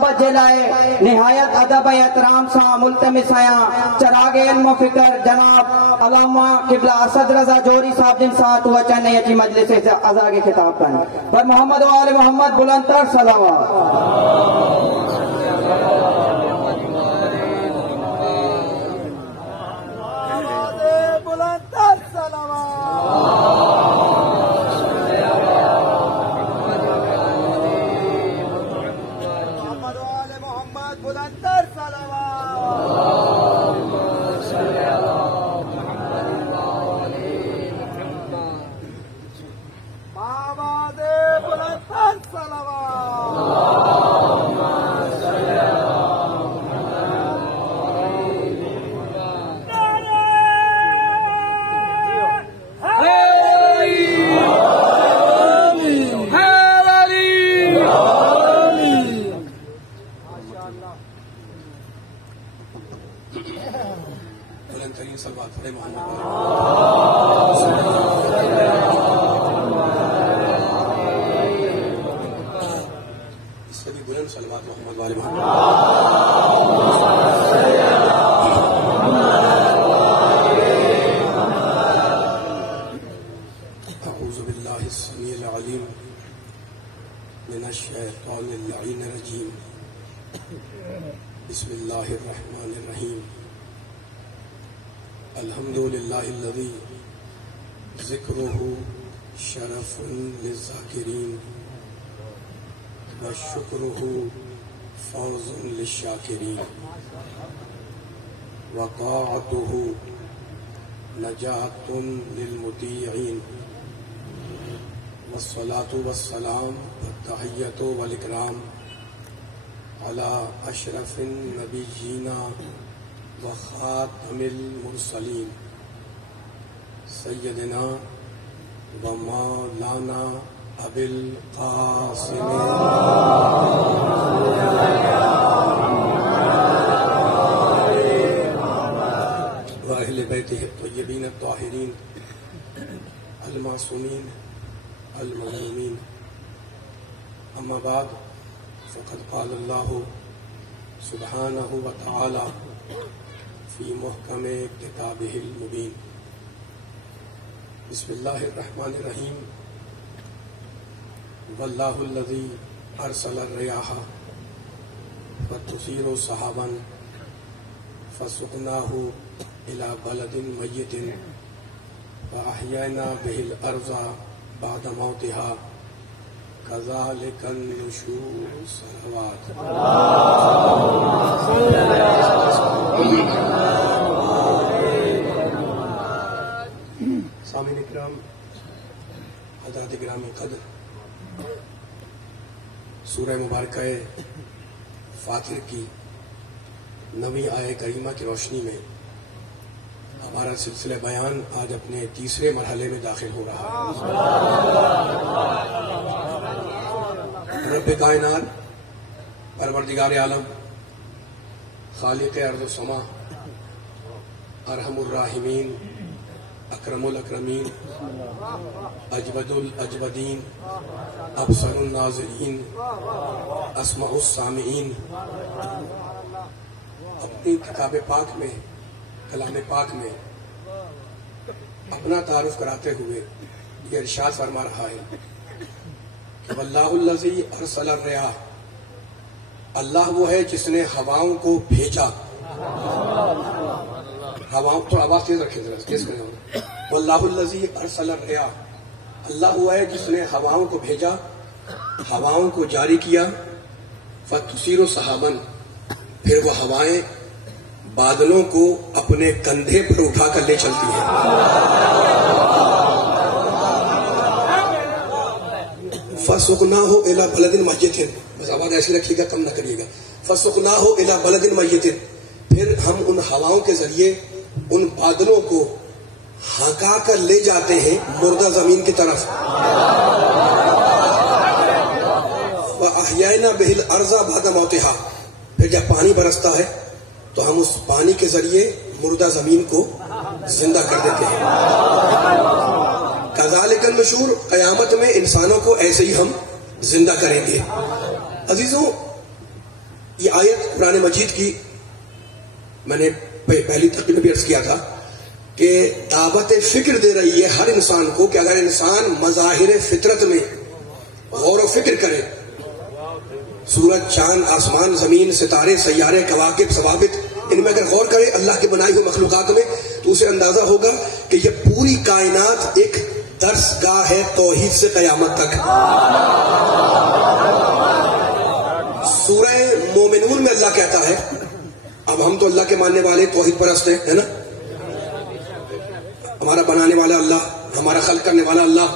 محبت جلائے نہایت ادب احترام سا ملتمس آیاں چراغ علم و فکر جناب علامہ قبلہ اسد رضا جوہری صاحب جن ساتھ ہوا چاہنے یچی مجلس ازا کے خطاب کرنے پر محمد و آل محمد بلند تر صلوات بسم اللہ الرحمن الرحیم الحمد للہ الذی ذکرہ شرف للذاکرین وشکرہ فوز للشاکرین وطاعتہ نجات للمطیعین والصلاة والسلام والتحیۃ والاکرام على اشرف النبیین وخاتم المرسلین سیدنا و مولانا ابی القاسم و اہل بیتہ الطیبین الطاہرین المعصومین المظلومین اما بعد فقد قال اللہ سبحانہ وتعالی فی محکم کتابہ المبین بسم اللہ الرحمن الرحیم واللہ الذی ارسل الریاح فتثیر سحابا فسقناہ الی بلد میت فاحیینا بہ الارض بعد موتها کذالک النشور صلوات سامعین اکرام حضرات گرامی قدر سورہ مبارکہ فاطر کی 9ویں آیہ کریمہ کی روشنی میں ہمارا سلسلہ بیان آج اپنے تیسرے مرحلے میں داخل ہو رہا ہے۔ رب کائنات پروردگار عالم خالق ارض و سما ارحم الراحمین اکرم الاکرمین اجود الاجودین ابصر الناظرین اسمع السامعین اپنی کتاب پاک میں کلام پاک میں اپنا تعارف کراتے ہوئے یہ ارشاد فرما رہا ہے کہ واللہ الذی ارسل الریاح، اللہ وہ ہے جس نے ہواؤں کو بھیجا۔ ہواؤں تو آواز تیز رکھیں ذرا، تیز کریں۔ واللہ الذی ارسل الریاح، اللہ وہ ہے جس نے ہواؤں کو بھیجا، ہواؤں کو جاری کیا۔ فتثیر سحابا، پھر وہ ہوائیں بادلوں کو اپنے کندھے پر اٹھا کر لے چلتی ہیں۔ فَسُقْنَاهُ إِلَى بَلَدٍ مَيِّتٍ، بس آواز ایسی رکھیے گا، کم نہ کریے گا۔ فَسُقْنَاهُ إِلَى بَلَدٍ مَيِّتٍ، پھر ہم ان ہواؤں کے ذریعے ان بادلوں کو ہانکا کر لے جاتے ہیں مردہ زمین کی طرف۔ وَأَحْيَيْنَا بِهِ الْأَرْضَ بَعْدَ مَوْتِهَا، پھر جب پانی برستا ہے تو ہم اس پانی کے ذریعے مردہ زمین کو زندہ کر دیتے ہیں۔ کذالک النشور، قیامت میں انسانوں کو ایسے ہی ہم زندہ کریں گے۔ عزیزوں، یہ آیت قرآن مجید کی میں نے پہلی تقریر میں بھی عرض کیا تھا کہ دعوت فکر دے رہی ہے ہر انسان کو کہ اگر انسان مظاہر فطرت میں غور و فکر کرے، سورج، چاند، آسمان، زمین، ستارے، سیارے، کواکب، ثوابت، ان میں اگر غور کرے اللہ کی بنائی ہوئی مخلوقات میں، تو اسے اندازہ ہوگا کہ یہ پوری کائنات ایک درس گاہ ہے توحید سے قیامت تک۔ سورہ مومنون میں اللہ کہتا ہے، اب ہم تو اللہ کے ماننے والے توحید پرست ہیں، ہے نا، ہمارا بنانے والا اللہ، ہمارا خلق کرنے والا اللہ،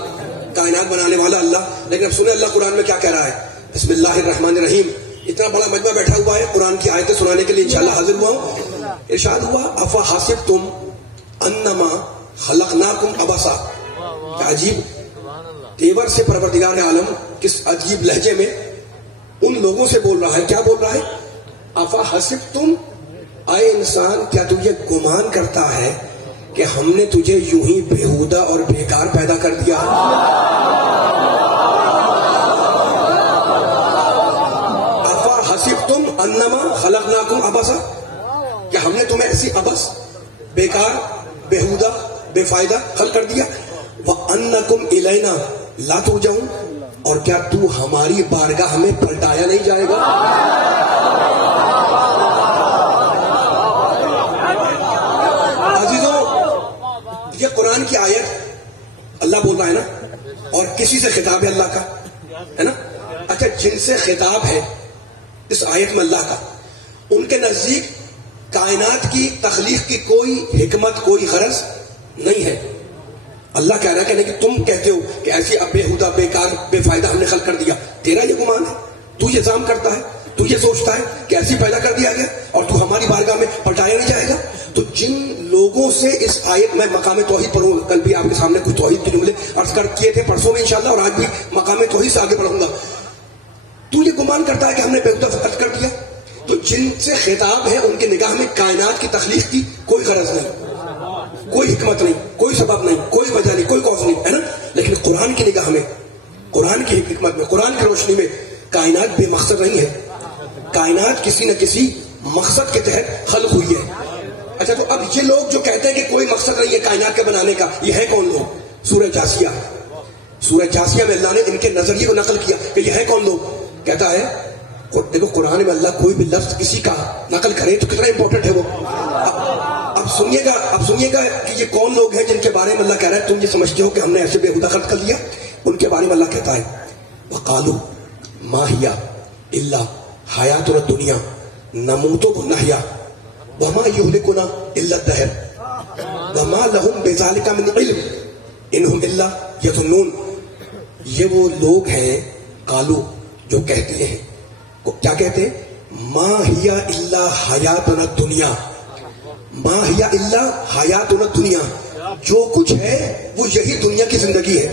کائنات بنانے والا اللہ، لیکن اب سنیں اللہ قرآن میں کیا کہہ رہا ہے۔ بسم اللہ الرحمن الرحیم۔ اتنا بڑا مجمع بیٹھا ہوا ہے، قرآن کی آیتیں سنانے کے لیے انشاءاللہ حاضر ہوا ہوں۔ ارشاد ہوا افا حسبتم انما خلقناکم عبثا۔ کیا عجیب تیور سے پروردگار عالم کس عجیب لہجے میں ان لوگوں سے بول رہا ہے، کیا بول رہا ہے؟ افا حسبتم، اے انسان کیا تو یہ گمان کرتا ہے کہ ہم نے تجھے یوں ہی بےہودہ اور بیکار پیدا کر دیا؟ افا حسبتم انما خلقناکم عبثا، کیا ہم نے تمہیں ایسی عبث، بیکار، بےہودہ، بے فائدہ خلق کر دیا؟ وَأَنَّكُمْ إِلَيْنَا لَا تُرْجَعُونَ، اور کیا تو ہماری بارگاہ میں پلٹایا نہیں جائے گا؟ عزیزوں، یہ قرآن کی آیت اللہ بول رہا ہے نا، اور کسی سے خطاب ہے اللہ کا، ہے نا۔ اچھا، جن سے خطاب ہے اس آیت میں اللہ کا، ان کے نزدیک کائنات کی تخلیق کی کوئی حکمت، کوئی غرض نہیں ہے۔ اللہ کہہ رہا ہے کہ نہیں، کہ تم کہتے ہو کہ ایسی بےہودہ، بیکار، بے فائدہ ہم نے خلق کر دیا، تیرا یہ گمان ہے، تو یہ ظام کرتا ہے، تو یہ سوچتا ہے کہ ایسی پیدا کر دیا گیا اور تو ہماری بارگاہ میں پلٹایا نہیں جائے گا۔ تو جن لوگوں سے اس آیت میں مقام توحید پڑھوں، کل بھی آپ کے سامنے کچھ توحید کے جملے عرض کر کیے تھے، پرسوں میں انشاءاللہ، اور آج بھی مقام توحید سے آگے پڑھوں گا۔ تو یہ گمان کرتا ہے کہ ہم نے بےہودہ خلق کر دیا، تو جن سے خطاب ہے ان کے نگاہ میں کائنات کی تخلیق کی کوئی غرض نہیں، کوئی حکمت نہیں، کوئی سبب نہیں، کوئی وجہ نہیں، کوئی کاز نہیں، ہے نا۔ لیکن قرآن کی نگاہ میں، قرآن کی حکمت میں، قرآن کی روشنی میں کائنات بے مقصد نہیں ہے، کائنات کسی نہ کسی مقصد کے تحت خلق ہوئی ہے۔ اچھا، تو اب یہ لوگ جو کہتے ہیں کہ کوئی مقصد نہیں ہے کائنات کے بنانے کا، یہ ہے کون لوگ؟ سورہ جاسیہ، سورہ جاسیہ میں اللہ نے ان کے نظریے کو نقل کیا کہ یہ ہے کون لوگ۔ کہتا ہے، دیکھو قرآن میں اللہ کوئی بھی لفظ کسی کا نقل کرے تو کتنا امپورٹنٹ ہے وہ۔ اب سنیے گا کہ یہ کون لوگ ہیں جن کے بارے میں اللہ کہہ رہا ہے تم یہ سمجھتے ہو کہ ہم نے ایسے بےہودہ خلق کر لیا۔ ان کے بارے میں اللہ کہتا ہے وَقَالُوا مَا هِيَ إِلَّا حَيَاتُنَا الدُّنْيَا نَمُوتُ وَنَحْيَا وَمَا يُهْلِكُنَا إِلَّا الدَّهْرُ وَمَا لَهُم بِذَلِكَ مِنْ عِلْمٍ إِنْ هُمْ إِلَّا يَظُنُّونَ۔ یہ وہ لوگ ہیں قالو جو کہتے ہیں، کیا کہتے ہیں؟ ما ہی الا حیاتنا الدنیا، ما ہی الا حیاتنا الدنیا، جو کچھ ہے وہ یہی دنیا کی زندگی ہے۔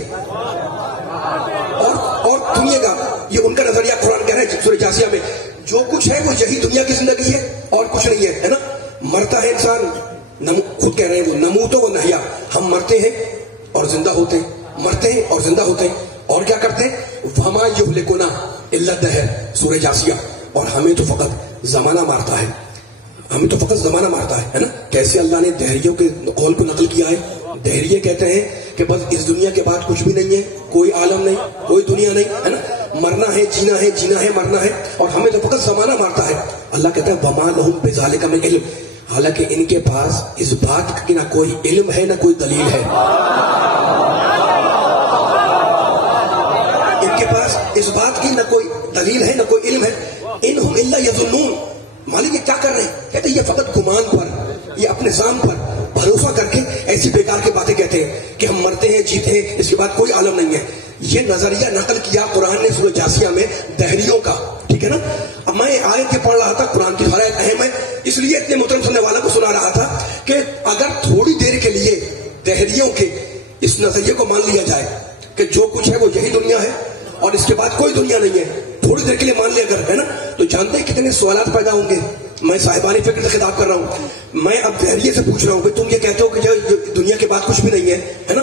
اور سنیے گا، یہ ان کا نظریہ قرآن کہہ رہا ہے سورہ جاسیہ میں، جو کچھ ہے وہ یہی دنیا کی زندگی ہے اور کچھ نہیں ہے، ہے نا۔ مرتا ہے انسان، خود کہہ رہے ہیں وہ نموتو و نحیا، ہم مرتے ہیں اور زندہ ہوتے ہیں، مرتے ہیں اور زندہ ہوتے ہیں، اور کیا کرتے ہیں؟ وما یہلکنا الا الدہر، سورہ جاسیہ، اور ہمیں تو فقط زمانہ مارتا ہے، ہمیں تو فقط زمانہ مارتا ہے نا۔ کیسے اللہ نے دہریوں کے قول کو نقل کیا ہے؟ دہریے کہتے ہیں کہ بس اس دنیا کے بعد کچھ بھی نہیں ہے، کوئی عالم نہیں، کوئی دنیا نہیں، ہے نا، مرنا ہے، جینا ہے، جینا ہے، مرنا ہے، اور ہمیں تو فقط زمانہ مارتا ہے۔ اللہ کہتا ہے وما لہم بذالک من علم، حالانکہ ان کے پاس اس بات کی نہ کوئی علم ہے نہ کوئی دلیل ہے، ان کے پاس اس بات کی نہ کوئی دلیل ہے نہ کوئی علم ہے۔ انہم الا یظنون، مالک یہ کیا کر رہے ہیں؟ کہتے ہیں یہ فقط گمان پر، یہ اپنے ذہن پر بھروسہ کر کے ایسی بیکار کی باتیں کہتے ہیں کہ ہم مرتے ہیں، جیتے ہیں، اس کے بعد کوئی عالم نہیں ہے۔ یہ نظریہ نقل کیا قرآن نے سورہ جاسیہ میں دہریوں کا، ٹھیک ہے نا۔ اب میں آیت پڑھ رہا تھا، قرآن کی آیت اہم ہے، اس لیے اتنے محترم سننے والوں کو سنا رہا تھا کہ اگر تھوڑی دیر کے لیے دہریوں کے اس نظریے کو مان لیا جائے کہ جو کچھ ہے وہ یہی دنیا ہے اور اس کے بعد کوئی دنیا نہیں ہے، تھوڑی دیر کے لیے مان لیا اگر، ہے نا، تو جانتے ہیں کتنے سوالات پیدا ہوں گے۔ میں صاحبان فکر سے خطاب کر رہا ہوں، میں اب دہریے سے پوچھ رہا ہوں کہ تم یہ کہتے ہو کہ دنیا کے بعد کچھ بھی نہیں ہے، ہے نا،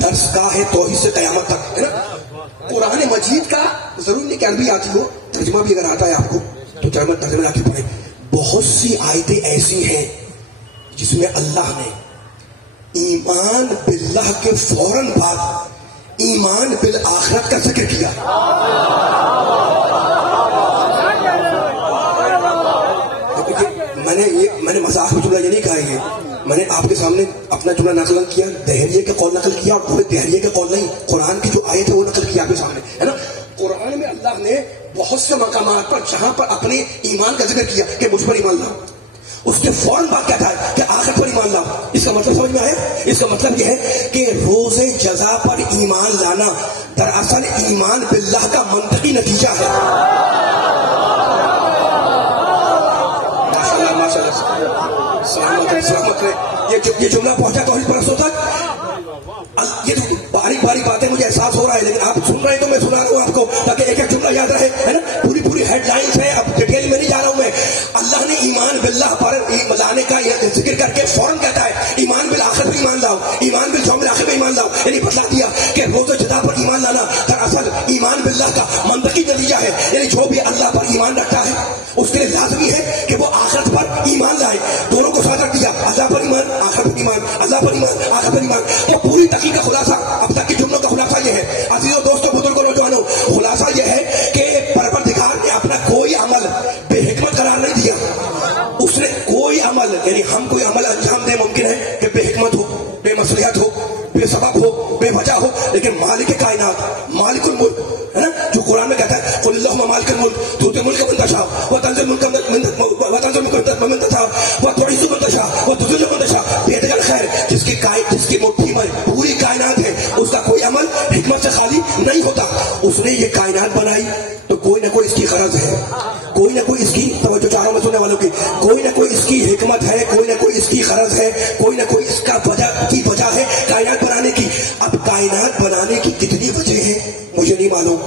درس گاہ ہے توحید سے قیامت تک، ہے نا. قرآن مجید کا ضروری نہیں کہ عربی آتی ہو، ترجمہ بھی اگر آتا ہے آپ کو تو ترجمہ لا کے پڑھیں. بہت سی آیتیں ایسی ہیں جس میں اللہ نے ایمان باللہ کے فوراً بعد ایمان بالآخرت کا ذکر کیا. میں نے مذاق میں جملہ یہ نہیں کہا ہے، میں نے آپ کے سامنے اپنا جملہ نقل کیا، دہریے کا قول نقل کیا، اور پورے دہریے کا قول نہیں، قرآن کی جو آیت ہے وہ نقل کیا آپ کے سامنے، ہے نا. قرآن میں اللہ نے بہت سے مقامات پر جہاں پر اپنے ایمان کا ذکر کیا کہ مجھ پر ایمان لاؤ، اس کے فوراً بعد کیا تھا کہ آخرت پر ایمان لاؤ. اس کا مطلب سمجھ میں آیا؟ اس کا مطلب یہ ہے کہ روز جزا پر ایمان لانا دراصل ایمان باللہ کا منطقی نتیجہ ہے. سلامت ہے. یہ جملہ پہنچا توحید پرستوں تک. یہ تو باریک باریک باتیں مجھے احساس ہو رہا ہے، لیکن آپ سن رہے ہیں تو میں سنا رہا ہوں آپ کو تاکہ ایک ایک جملہ یاد رہے، ہے نا. پوری ہیڈ لائنز ہے، اب ڈیٹیل میں نہیں جا رہا ہوں میں. اللہ نے ایمان باللہ پر لانے کا ذکر کر کے فوراً کہتا ہے ایمان بالآخرت پر ایمان لاؤ، ایمان بالیوم الاخر پر ایمان لاؤ. یعنی بتلا دیا کہ روز جزا پر ایمان لانا دراصل ایمان باللہ کا منطقی نتیجہ ہے. یعنی جو بھی اللہ پر ایمان رکھتا ہے اس کے لیے لازمی ہے کہ وہ آخرت پر ایمان لائے. دونوں کو ساتھ رکھ دیا، اللہ پر ایمان آخرت پر ایمان، اللہ پر ایمان آخرت پر ایمان. تو پوری تقریر کا خلاصہ اب تک کے جملوں کا خلاصہ یہ ہے عزیزوں دوستوں بزرگوں نوجوانوں، خلاصہ یہ ہے کہ پروردگار نے اپنا کوئی عمل بے حکمت قرار نہیں دیا. اس نے کوئی عمل، یعنی ہم کوئی عمل انجام دیں ممکن ہے کہ بے حکمت ہو، بے مصلحت ہو، بے سبب ہو، بے وجہ ہو، لیکن مالک کائنات مالک الملک ہے نا جو قرآن میں کہتا ہے قل اللہم مالک الملک تؤتی الملک من تشاء وتنزع الملک من تشاء وتعز من تشاء وتذل من تشاء بيدک الخیر. جس کی مٹھی میں پوری کائنات ہے اس کا کوئی عمل حکمت سے خالی نہیں ہوتا. اس نے یہ کائنات بنائی تو کوئی نہ کوئی اس کی غرض ہے، کوئی نہ کوئی اس کی توجہ چاروں میں سننے والوں کی، کوئی نہ کوئی اس کی حکمت ہے، کوئی نہ کوئی اس کی غرض ہے، کوئی نہ کوئی اس کا وجہ ہے کائنات بنانے کی. اب کائنات بنانے کی کتنی وجہ ہیں مجھے نہیں معلوم،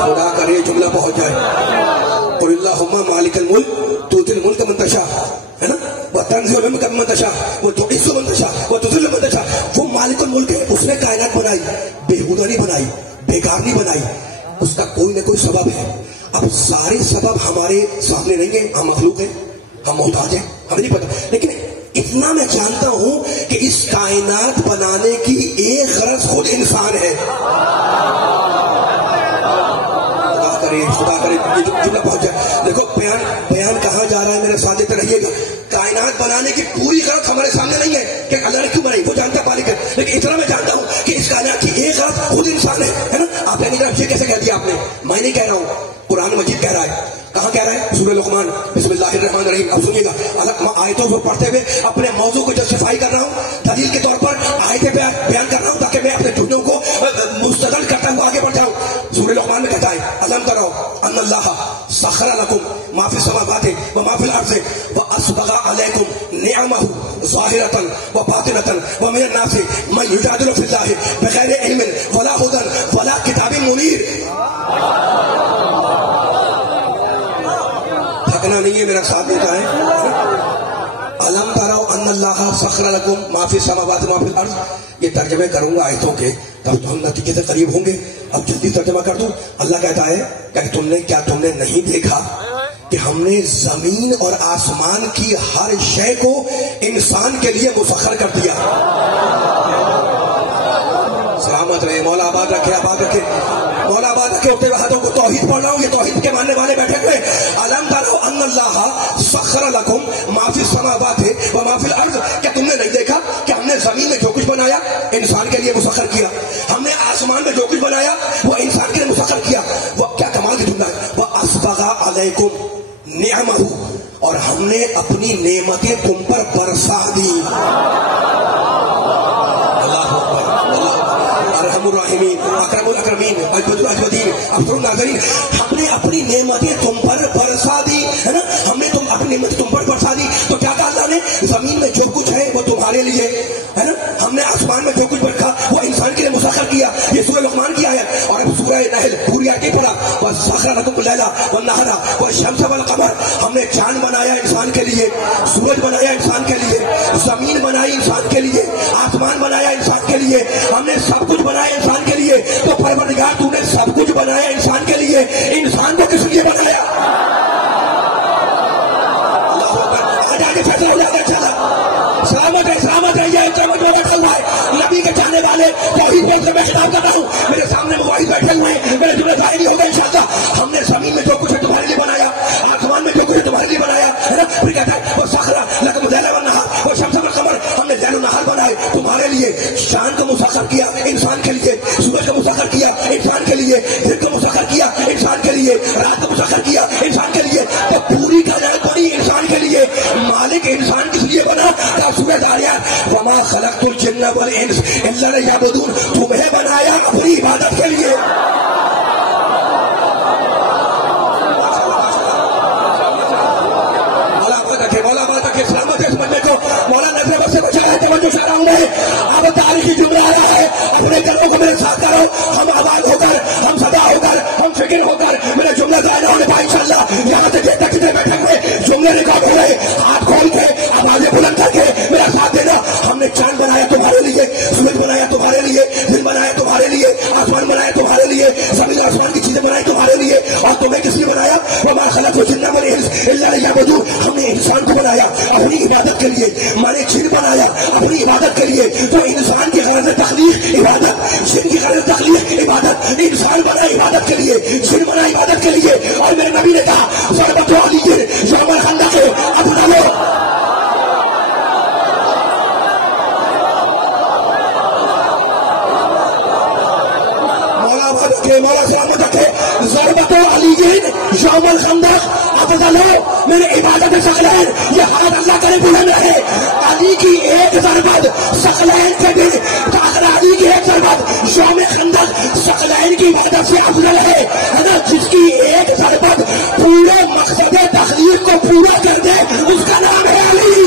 خدا کرے جملہ پہنچ جائے. قل اللہم مالک الملک تؤتی الملک من تشاء، ہے نا، وتنزع الملک من تشاء وتعز من تشاء وتذل من تشاء. وہ مالک الملک ہے، اس نے کائنات بنائی، بےہودہ نہیں بنائی، بیکار نہیں بنائی، اس کا کوئی نہ کوئی سبب ہے. اب سارے سبب ہمارے سامنے نہیں ہیں، ہم مخلوق ہیں، ہم محتاج ہیں، ہمیں نہیں پتا، لیکن اتنا میں جانتا ہوں کہ اس کائنات بنانے کی ایک غرض خود انسان ہے. خدا کرے یہ جملہ پہنچ جائے. دیکھو بیان کہاں جا رہا ہے، میرے ساتھ دیتے رہیے گا. کائنات بنانے کی پوری غرض ہمارے سامنے نہیں ہے کہ اللہ نے کیوں بنائی، وہ جانتا مالک ہے، لیکن اتنا میں جانتا ہوں کہ اس کائنات کی ایک غرض خود انسان ہے نا. آپ نے یہ کیسے کہہ دیا آپ نے؟ میں نہیں کہہ رہا ہوں، قرآن مجید کہہ رہا ہے. کہاں کہہ رہا ہے؟ سورہ لقمان بسم اللہ الرحمن الرحیم. اب سنیے گا، آیتوں کو پڑھتے ہوئے اپنے موضوع کو جسٹیفائی کر رہا ہوں، دلیل کے طور پر آیتیں بیان کر رہا ہوں تاکہ میں اپنے جملوں کو مستدل کرتا ہوں آگے بڑھ جاؤں. سورہ لقمان میں کہتا ہے الم تروا ان اللہ سخر لکم ما فی السماوات وما فی الارض واسبغ علیکم نعمہ ظاہرۃ وباطنۃ ومن الناس من یجادل فی اللہ بغیر علم ولا ہدی ولا کتاب منیر. تھکنا نہیں ہے، میرا ساتھ دیتا ہے. الم تروا ان اللہ سخر لکم ما فی السماوات وما فی الارض. یہ ترجمے کروں گا آیتوں کے تب تو ہم نتیجے سے قریب ہوں گے. اب جلدی ترجمہ کر دوں. اللہ کہتا ہے کہ تم نے نہیں دیکھا کہ ہم نے زمین اور آسمان کی ہر شے کو انسان کے لیے مسخر کر دیا. سلامت رہے، مولا آباد رکھے، آباد رکھے، مولا آباد رکھے. اٹھتے ہوئے ہاتھوں کو توحید پڑھ رہا ہوں، یہ توحید کے ماننے والے بیٹھے ہوئے. الم تروا ان اللہ سخر لکم ما فی السماوات وما فی الارض. کیا تم نے نہیں دیکھا کہ ہم نے زمین میں جو کچھ بنایا انسان کے لیے مسخر کیا، ہم نے آسمان میں جو کچھ بنایا وہ انسان کے لیے مسخر کیا. وہ کیا کمال کی جملہ ہے. واسبغ علیکم نعمہ، اور ہم نے اپنی نعمتیں تم پر برسا دی. ارحم الراحمین، اکرم الاکرمین، اجود الاجودین، افضل الناظرین. ہم نے اپنی نعمتیں تم پر برسا دی، ہے نا، ہم نے اپنی نعمتیں تم پر برسا دی. تو کیا کہا اللہ نے؟ زمین میں جو کچھ ہے وہ تمہارے لیے ہے نا، ہم نے آسمان میں جو کچھ رکھا وہ انسان کے لیے مسخر کیا. یہ سورہ لقمان کی آیت. اور اب سورہ نحل پوری آیتیں پڑھا. وسخر لکم اللیل والنہار والشمس والقمر. ہم نے چاند بنایا انسان کے لیے، سورج بنایا انسان کے لیے، زمین زمین بنائی انسان کے لیے, آسمان بنایا انسان کے لیے, ہم نے سب کچھ بنایا انسان کے لیے. تو پروردگار تو نے سب کچھ بنایا انسان کے لیے, انسان کو کس لیے بنایا؟ اللہ اکبر. آج آگے فیصلہ ہو جائے گا. سلامت ہے, سلامت ہے. یہ چل رہا ہے نبی کے چاہنے والے توحید بول کر میں خطاب کر رہا ہوں. میرے سامنے مواعظ بیٹھے ہوئے ہیں, میرے جملے ظاہر نہیں ہوگا انشاءاللہ. ہم نے زمین میں جو کچھ ہے تمہارے لیے بنایا, آسمان میں جو کچھ ہے تمہارے لیے بنایا ہے نا. پھر کہتا ہے وہ سخرا لکم لیل والنہار, وہ شمس والقمر, ہم نے لیل و نہار بنائے تمہارے لیے. چاند کو مسخر کیا انسان کے لیے, سورج کو مسخر کیا انسان کے لیے, دن کو مسخر کیا انسان کے لیے, رات کو مسخر کیا انسان کے لیے. تو پوری کائنات بنی انسان کے لیے. مالک انسان کس لیے بنا؟ سورہ ذاریات وما خلقت الجن والانس الا لیعبدون, تمہیں بنایا اپنی عبادت کے لیے. مولا بات رکھے, سلامت ہے سمجھنے کو. مولا نظر بس سے بچا ہے, توجہ چاہ رہا ہوں میں. اب تاریخی جملہ آ رہا ہے, اپنے گھروں کو میرے ساتھ کرو. ہم آباد ہو کر, ہم صدا ہو کر, ہم فکر ہو کر, میرے جملہ ظاہر ہونے پائے انشاءاللہ. یہاں سے دیکھتا کتنے بیٹھے ہوئے, جملے ریکارڈ ہو رہے, ہاتھ کھول کے آوازیں بلند کر کے میرا ساتھ دینا. ہم نے چاند بنایا تمہارے لیے, سورج بنایا تمہارے لیے, دن بنایا تمہارے لیے, آسمان بنایا تمہارے لیے, زمین آسمان کی چیزیں بنائی تمہارے لیے. اور تمہیں کس لیے بنایا؟ وما خلقت الجن والانس الا لیعبدون, ہم نے انسان کو بنایا اپنی عبادت کے لیے. میں نے جن بنایا اپنی عبادت کے لیے. تو انسان کی غرض تخلیق عبادت, جن کی غرض تخلیق عبادت. انسان بنا عبادت کے لیے, جن بنا عبادت کے لیے. اور میرے نبی نے کہا ضربت علی یوم الخندق افضل. مولا سلامت رکھے, ضربت علی یوم الخندق افضل. میرے عبادت ثقلین, یہ ہاتھ اللہ کرے بلند رہے. علی کی ایک ضربت ثقلین کے دن, اگر علی کی ایک ضربت یوم خندق ثقلین کی عبادت سے افضل ہے نا. جس کی ایک ضربت پورے مقصد تخلیق کو پورا کر دے, اس کا نام ہے علی.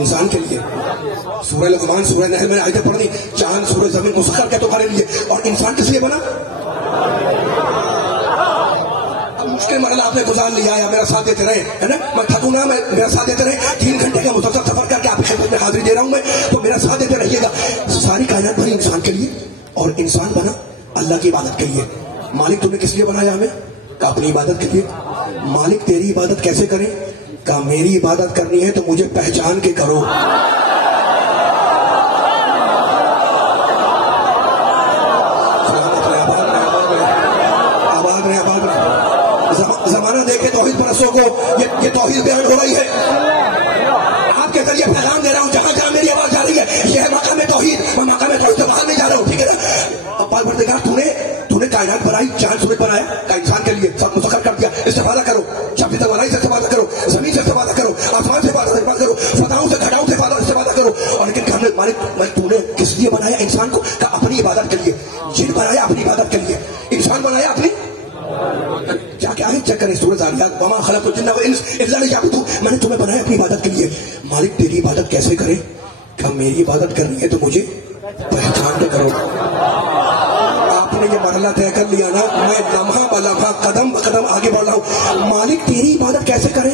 انسان کے لیے. سورہ لقمان, سورہ نحل میں آیتیں پڑھنی, چاند سورج زمین مسخر کیا تمہارے لیے. اور انسان کس لیے بنا؟ اب مشکل مرحلہ آپ نے گزار لیا ہے, میرا ساتھ دیتے رہے ہے نا. میں تھکوں نہ, میں میرا ساتھ دیتے رہے. 3 گھنٹے کا مسلسل سفر کر کے آپ کی خدمت میں حاضری دے رہا ہوں میں, تو میرا ساتھ دیتے رہیے گا. ساری کائنات بنی انسان کے لیے, اور انسان بنا اللہ کی عبادت کے لیے. مالک تم نے کس لیے بنایا ہمیں؟ کہ اپنی عبادت کے لیے. مالک تیری عبادت کیسے کریں؟ کہ میری عبادت کرنی ہے تو مجھے پہچان کے کرو. زمانہ دیکھے توحید پرستوں کو, یہ توحید بیان ہو رہی ہے. آپ کے ذریعے پیغام دے رہا ہوں, جہاں جہاں میری آواز جا رہی ہے یہ ہے مقام توحید. میں مقام توحید سے باہر نہیں جا رہا ہوں, ٹھیک ہے نا. اب پروردگار تو نے کائنات بنائی, چاند سورج بنایا کا انسان کے لیے, سب مسخر کر دیا. استفادہ کرو, شب توانائی سے استفادہ کرو, زمین سے استفادہ کرو, آسمان سے استفادہ کرو, فضاؤں سے گھڑاؤں سے استفادہ کرو. اور لیکن مالک تو نے کس لیے بنایا انسان کو؟ کہ اپنی عبادت کے لیے. جن بنایا اپنی عبادت کے لیے, انسان بنایا اپنی. کیا ہے چیک کریں سورہ ذاریات, وما خلقت الجن والانس الا لیعبدون. میں نے تمہیں بنایا اپنی عبادت کے لیے. مالک تیری عبادت کیسے کرے؟ کہ میری عبادت کرنی ہے تو مجھے پہچان کے کرو. آپ نے یہ مرحلہ طے کر لیا نا, میں لمحہ بلمحہ قدم بقدم آگے بڑھ رہا ہوں. مالک تیری عبادت کیسے کرے؟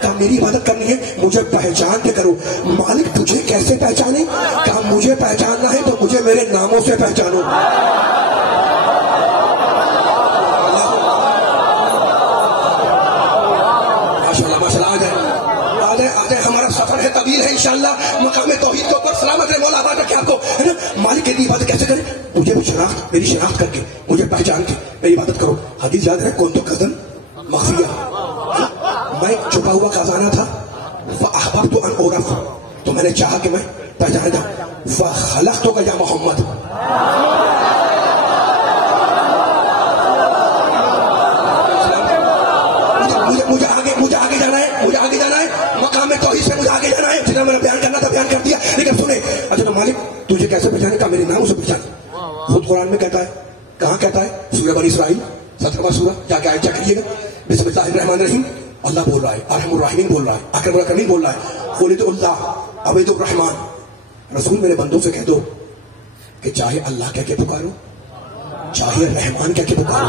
کہ میری عبادت کرنی ہے مجھے پہچان کے کرو. مالک تجھے کیسے پہچانے؟ کہ مجھے پہچاننا ہے تو مجھے میرے ناموں سے پہچانو. ہمارا سفر ہے, طویل ہے انشاءاللہ. مقام توحید کے اوپر سلامت ہے. مولا آباد رکھے آپ کو, ہے نا. مالک کی عبادت کیسے کرے؟ مجھے میری شناخت کر کے, مجھے پہچان کے میری عبادت کرو. حدیث یاد ہے, کون تو قدم مخفیہ, میں چھپا ہوا خزانہ تھا. فَأَحْبَبْتُ أَنْ أُعْرَفَ، تو میں نے چاہا کہ میں پہچانا جاؤں. فَخَلَقْتُكَ يَا محمد. مجھے آگے جانا ہے مقام توحید سے، مجھے آگے جانا ہے. جتنا میں نے بیان کرنا تھا بیان کر دیا، لیکن سنے. اچھا تو مالک تجھے کیسے پہچانے کا؟ میرے نام سے پہچان. خود قرآن میں کہتا ہے. کہاں کہتا ہے؟ سورہ بنی اسرائیل 17واں سورہ، جا کے آیت چیک کریے گا. بسم اللہ الرحمن الرحیم. اللہ بول رہا ہے، ارحم الراحمین بول رہا ہے، اکرم الاکرمین بول رہا ہے. قل ادعوا اللہ عبید الرحمن. رسول میرے بندوں سے کہہ دو کہ چاہے اللہ کہہ کے پکارو، چاہے رحمان کہہ کے پکارو.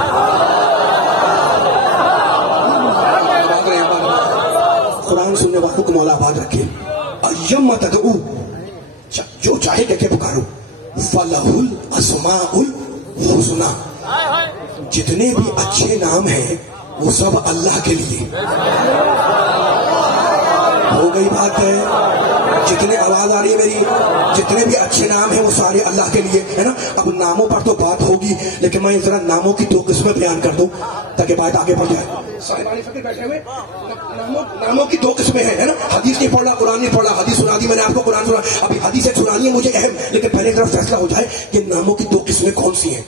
قرآن سننے والوں کو مولا آباد رکھے. ایما تدعو، جو چاہے کہہ کے پکارو. فلہ الاسماء الحسنی، جتنے بھی اچھے نام ہیں وہ سب اللہ کے لیے. ہو گئی بات ہے؟ جتنے آواز آ رہی ہے میری، جتنے بھی اچھے نام ہیں وہ سارے اللہ کے لیے ہے نا. اب ناموں پر تو بات ہوگی، لیکن میں ذرا ناموں کی 2 قسمیں بیان کر دوں تاکہ بات آگے بڑھ جائے. صاحبان فقہ بیٹھے ہوئے، ناموں کی 2 قسمیں ہیں نا. حدیث نہیں پڑھ رہا، قرآن نہیں پڑھ رہا. حدیث سنا دی میں نے آپ کو، قرآن سنا. ابھی حدیث سنانی ہے مجھے اہم، لیکن پہلے طرف فیصلہ ہو جائے کہ ناموں کی 2 قسمیں کون سی ہیں.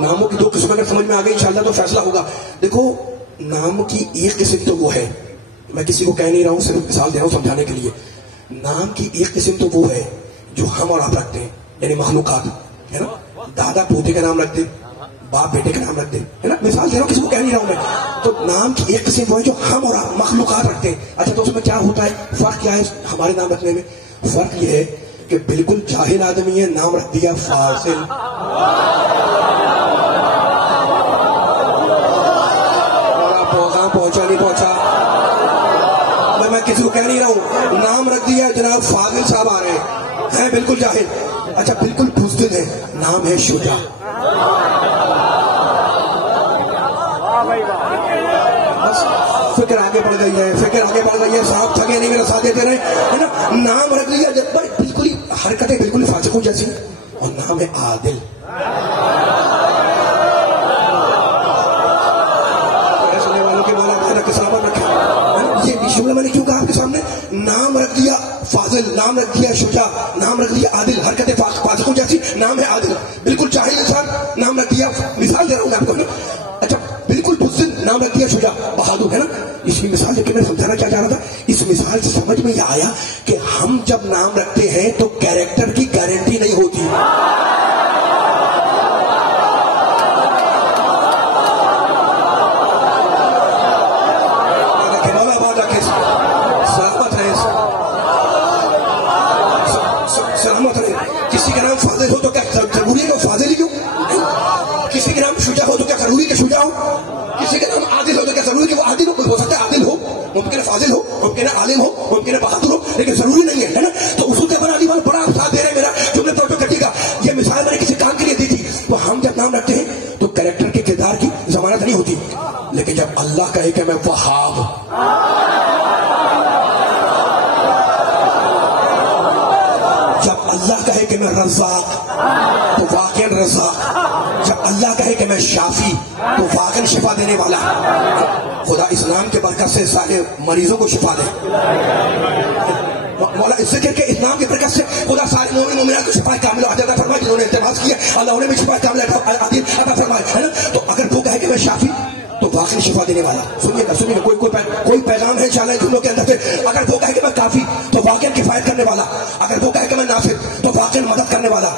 ناموں کی 2 قسمیں اگر سمجھ میں آ گئی انشاءاللہ تو فیصلہ ہوگا. دیکھو نام کی ایک قسم تو وہ ہے، میں کسی کو کہہ نہیں رہا ہوں، صرف مثال دے رہا ہوں سمجھانے کے لیے. نام کی ایک قسم تو وہ ہے جو ہم اور آپ رکھتے ہیں، یعنی مخلوقات ہے نا. دادا پوتے کا نام رکھتے، باپ بیٹے کا نام رکھتے ہے نا. مثال دے رہا ہوں، کسی کو کہہ نہیں رہا ہوں میں. تو نام کی ایک قسم وہ ہے جو ہم اور آپ مخلوقات رکھتے ہیں. اچھا تو اس میں کیا ہوتا ہے؟ فرق کیا ہے ہمارے نام رکھنے میں؟ فرق یہ ہے کہ بالکل جاہل آدمی ہے، نام رکھ دیا فاضل. پہنچا نہیں پہنچا، میں کسی کو کہہ نہیں رہا ہوں، نام رکھ دیا جناب فاضل صاحب آ رہے ہیں بالکل جاہل. اچھا بالکل بزدل ہے، نام ہے شجاع. فکر آگے بڑھ گئی ہے، فکر آگے بڑھ گئی ہے. صاحب تھکے نہیں، میرا ساتھ دیتے رہے ہے نا. نام رکھ دیا بالکل ہی حرکتیں بالکل فاسقوں جیسی، اور نام ہے عادل. میں نے کیوں کہا آپ کے سامنے؟ نام رکھ دیا فاضل، نام رکھ دیا شجاع، نام رکھ دیا عادل، حرکتیں فاسقوں جیسی، نام ہے عادل. بالکل جاہل انسان، نام رکھ دیا، مثال دے رہا ہوں میں آپ کو. اچھا بالکل بزدل، نام رکھ دیا شجاع، بہادر ہے نا. اس کی مثال دیکھ کے میں سمجھانا کیا چاہ رہا تھا. اس مثال سے سمجھ میں یہ آیا کہ ہم جب نام رکھتے ہیں تو کیریکٹر کی گارنٹی نہیں ہوتی. کسی کا نام فاضل ہو تو کیا ضروری ہے کہ فاضل ہی ہو؟ کسی کا نام شجاع ہو تو کیا ضروری کہ شجاع ہو؟ کسی کا نام عادل ہو تو کیا ضروری کہ وہ عادل ہو؟ ہو سکتا ہے عادل ہو، ممکن ہے فاضل ہو، ممکن ہے عالم ہو، ممکن ہے بہادر ہو، لیکن ضروری نہیں ہے نا. تو اصول کے بنا علی والا بڑا آپ ساتھ دے رہے ہیں میرا جملے طور پہ کٹی کا. یہ مثال میں نے کسی کام کے لیے دی تھی. تو ہم جب نام رکھتے ہیں تو کریکٹر کے کردار کی ضمانت نہیں ہوتی، لیکن جب اللہ کہے کہ میں وہاب، جب اللہ کہے کہ میں رزاق تو واقعا رزاق، جب اللہ کہے کہ میں شافی تو واقعا شفا دینے والا. خدا اسلام کے برکت سے سارے مریضوں کو شفا دے. مولا ذکر کے اسلام کی برکت سے خدا سارے مومن مومنات کو شفا کاملہ عطا فرمائے. جنہوں نے التماس کیا اللہ انہیں بھی شفا کاملہ عطا فرمائے ہے نا. تو اگر وہ کہے کہ میں شافی تو واقعی شفا دینے والا. سنیے گا کوئی پیغام ہے انشاءاللہ ان جملوں کے اندر سے. اگر وہ کہے کہ میں کافی تو واقعی کفایت کرنے والا. اگر وہ کہے کہ میں ناصر تو واقعی مدد کرنے والا.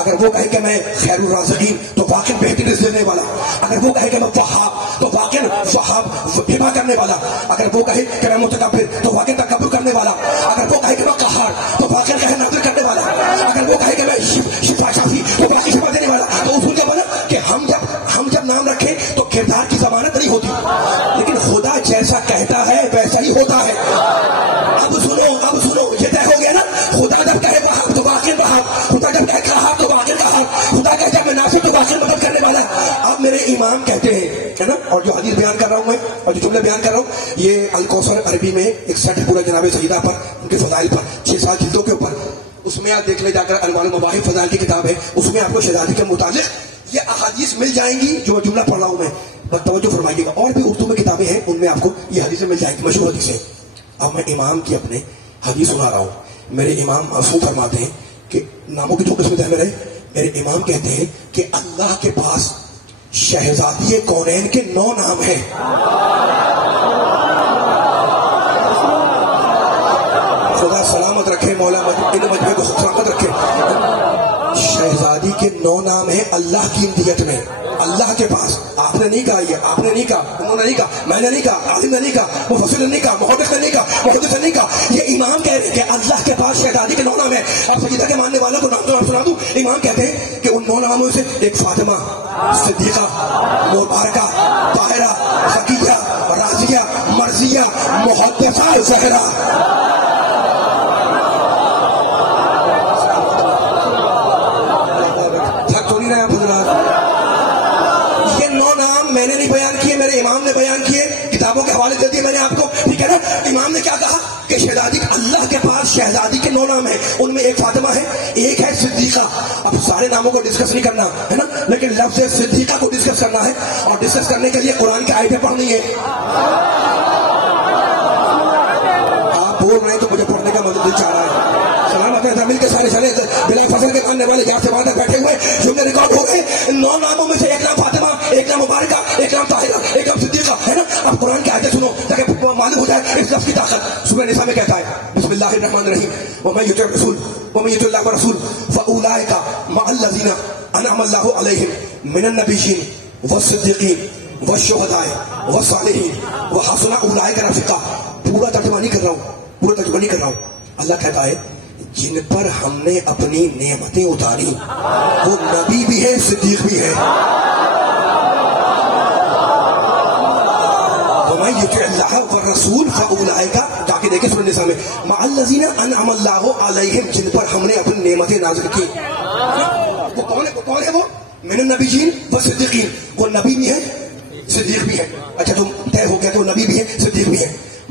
اگر وہ کہے کہ میں خیر الرازقین تو واقعی بہترین رزق دینے والا. اگر وہ کہے کہ میں وہاب تو واقعی وہاب ہبا کرنے والا. اگر وہ کہے کہ میں متکبر تو واقعی تکبر کرنے والا. اگر وہ کہے کہ میں قہار تو واقعی قہر نازل کرنے والا. اگر وہ کہے کہ میں شفا شافی تو واقعی شفا دینے والا. تو اصول کیا بنا کہ ہم جب نام رکھیں تو کردار کی ضمانت نہیں ہوتی، لیکن خدا جیسا کہتا ہے ویسا ہی ہوتا ہے. اب سنو یہ طے ہو گیا نا. خدا جب کہے وہاب تو واقعی وہاب، خدا جب کہے قہار تو واقعی قہار، خدا کہے جب میں ناصر تو واقعی مدد کرنے والا. اب میرے امام کہتے ہیں ہے نا، اور جو حدیث بیان کر رہا ہوں میں اور جو جملے بیان کر رہا ہوں یہ الکوثر عربی میں ایک سیٹ پورا جناب سیدہ پر، ان کے فضائل پر 6-7 جلدوں کے اوپر. اس میں آپ دیکھ لے جا کر انوار المواہب فضائل کی کتاب ہے. اس میں آپ کو شہزادی کے متعلق یہ احادیث مل جائیں گی جو جملہ پڑھ رہا ہوں میں. بس توجہ فرمائیے گا. اور بھی اردو میں کتابیں ہیں, ان میں آپ کو یہ حدیثیں مل جائیں گی, مشہور حدیثیں. اب میں امام کی اپنے حدیث سنا رہا ہوں. میرے امام معصوم فرماتے ہیں کہ ناموں کی جو قسم ذہن میں رہے, میرے امام کہتے ہیں کہ اللہ کے پاس شہزادی کونین کے 9 نام ہیں. خدا سلامت رکھے, مولا ان مجمع کو سلامت رکھے. شہزادی کے 9 نام ہیں اللہ کی امدیت میں, اللہ کے پاس. آپ نے نہیں کہا, یہ آپ نے نہیں کہا, انہوں نے نہیں کہا, میں نے نہیں کہا, عالم نے نہیں کہا, مفسر نے نہیں کہا, محدث نے نہیں کہا, محدث نے نہیں کہا. یہ امام کہہ رہے ہیں کہ اللہ کے پاس شہزادی کے 9 نام ہیں. اور سجدہ کے ماننے والوں کو نام سنا دوں. امام کہتے ہیں کہ ان 9 ناموں سے ایک فاطمہ, صدیقہ, مبارکہ, طاہرہ, زکیہ, راضیہ, مرضیہ, محدثہ, زہرا. میں نے نہیں بیان کیے, میرے امام نے بیان کیے, کتابوں کے حوالے دے دیے میں نے آپ کو, ٹھیک ہے نا. امام نے کیا کہا کہ شہزادی, اللہ کے پاس شہزادی کے 9 نام ہیں, ان میں ایک فاطمہ ہے, ایک ہے صدیقہ. اب سارے ناموں کو ڈسکس نہیں کرنا ہے نا, لیکن لفظ صدیقہ کو ڈسکس کرنا ہے, اور ڈسکس کرنے کے لیے قرآن کی آیتیں پڑھنی ہے. آپ بول رہے ہیں تو مجھے پڑھنے کا مدد چاہ رہا ہے. سلامت ہے زمین کے سارے سارے بلا فصل کے ماننے والے جہاں سے وہاں تک بیٹھے ہوئے جملے ریکارڈ ہو گئے. 9 ناموں میں سے ایک نام فاطمہ, ایک نام مبارکہ, ایک نام طاہرہ, ایک نام صدیقہ, ہے نا. اب قرآن کی آیتیں سنو تاکہ معلوم ہو جائے اس لفظ کی طاقت. سورہ نساء میں کہتا ہے بسم اللہ الرحمن الرحیم, ومن یطع الرسول ومن یطع اللہ والرسول فاولئک مع الذین انعم اللہ علیہم من النبیین والصدیقین والشہداء والصالحین وحسن اولئک رفیقا. پورا ترجمہ نہیں کر رہا ہوں, پورا ترجمہ نہیں کر رہا ہوں. اللہ کہتا ہے جن پر ہم نے اپنی نعمتیں اتاری وہ نبی بھی ہے, صدیق بھی ہے. وَمَن يُطِعِ اللَّهَ وَالرَّسُولَ فَأُولَئِكَ, جا کے دیکھیں سورہ نساء میں, مَعَ الَّذِينَ أَنْعَمَ اللَّهُ عَلَيْهِمْ, جن پر ہم نے اپنی نعمتیں نازل کی. وہ کون ہے وہ؟ من النبیین والصدیقین, وہ نبی بھی ہے, صدیق بھی ہے. اچھا تو طے ہو گیا کہ وہ نبی بھی ہے, صدیق بھی ہے.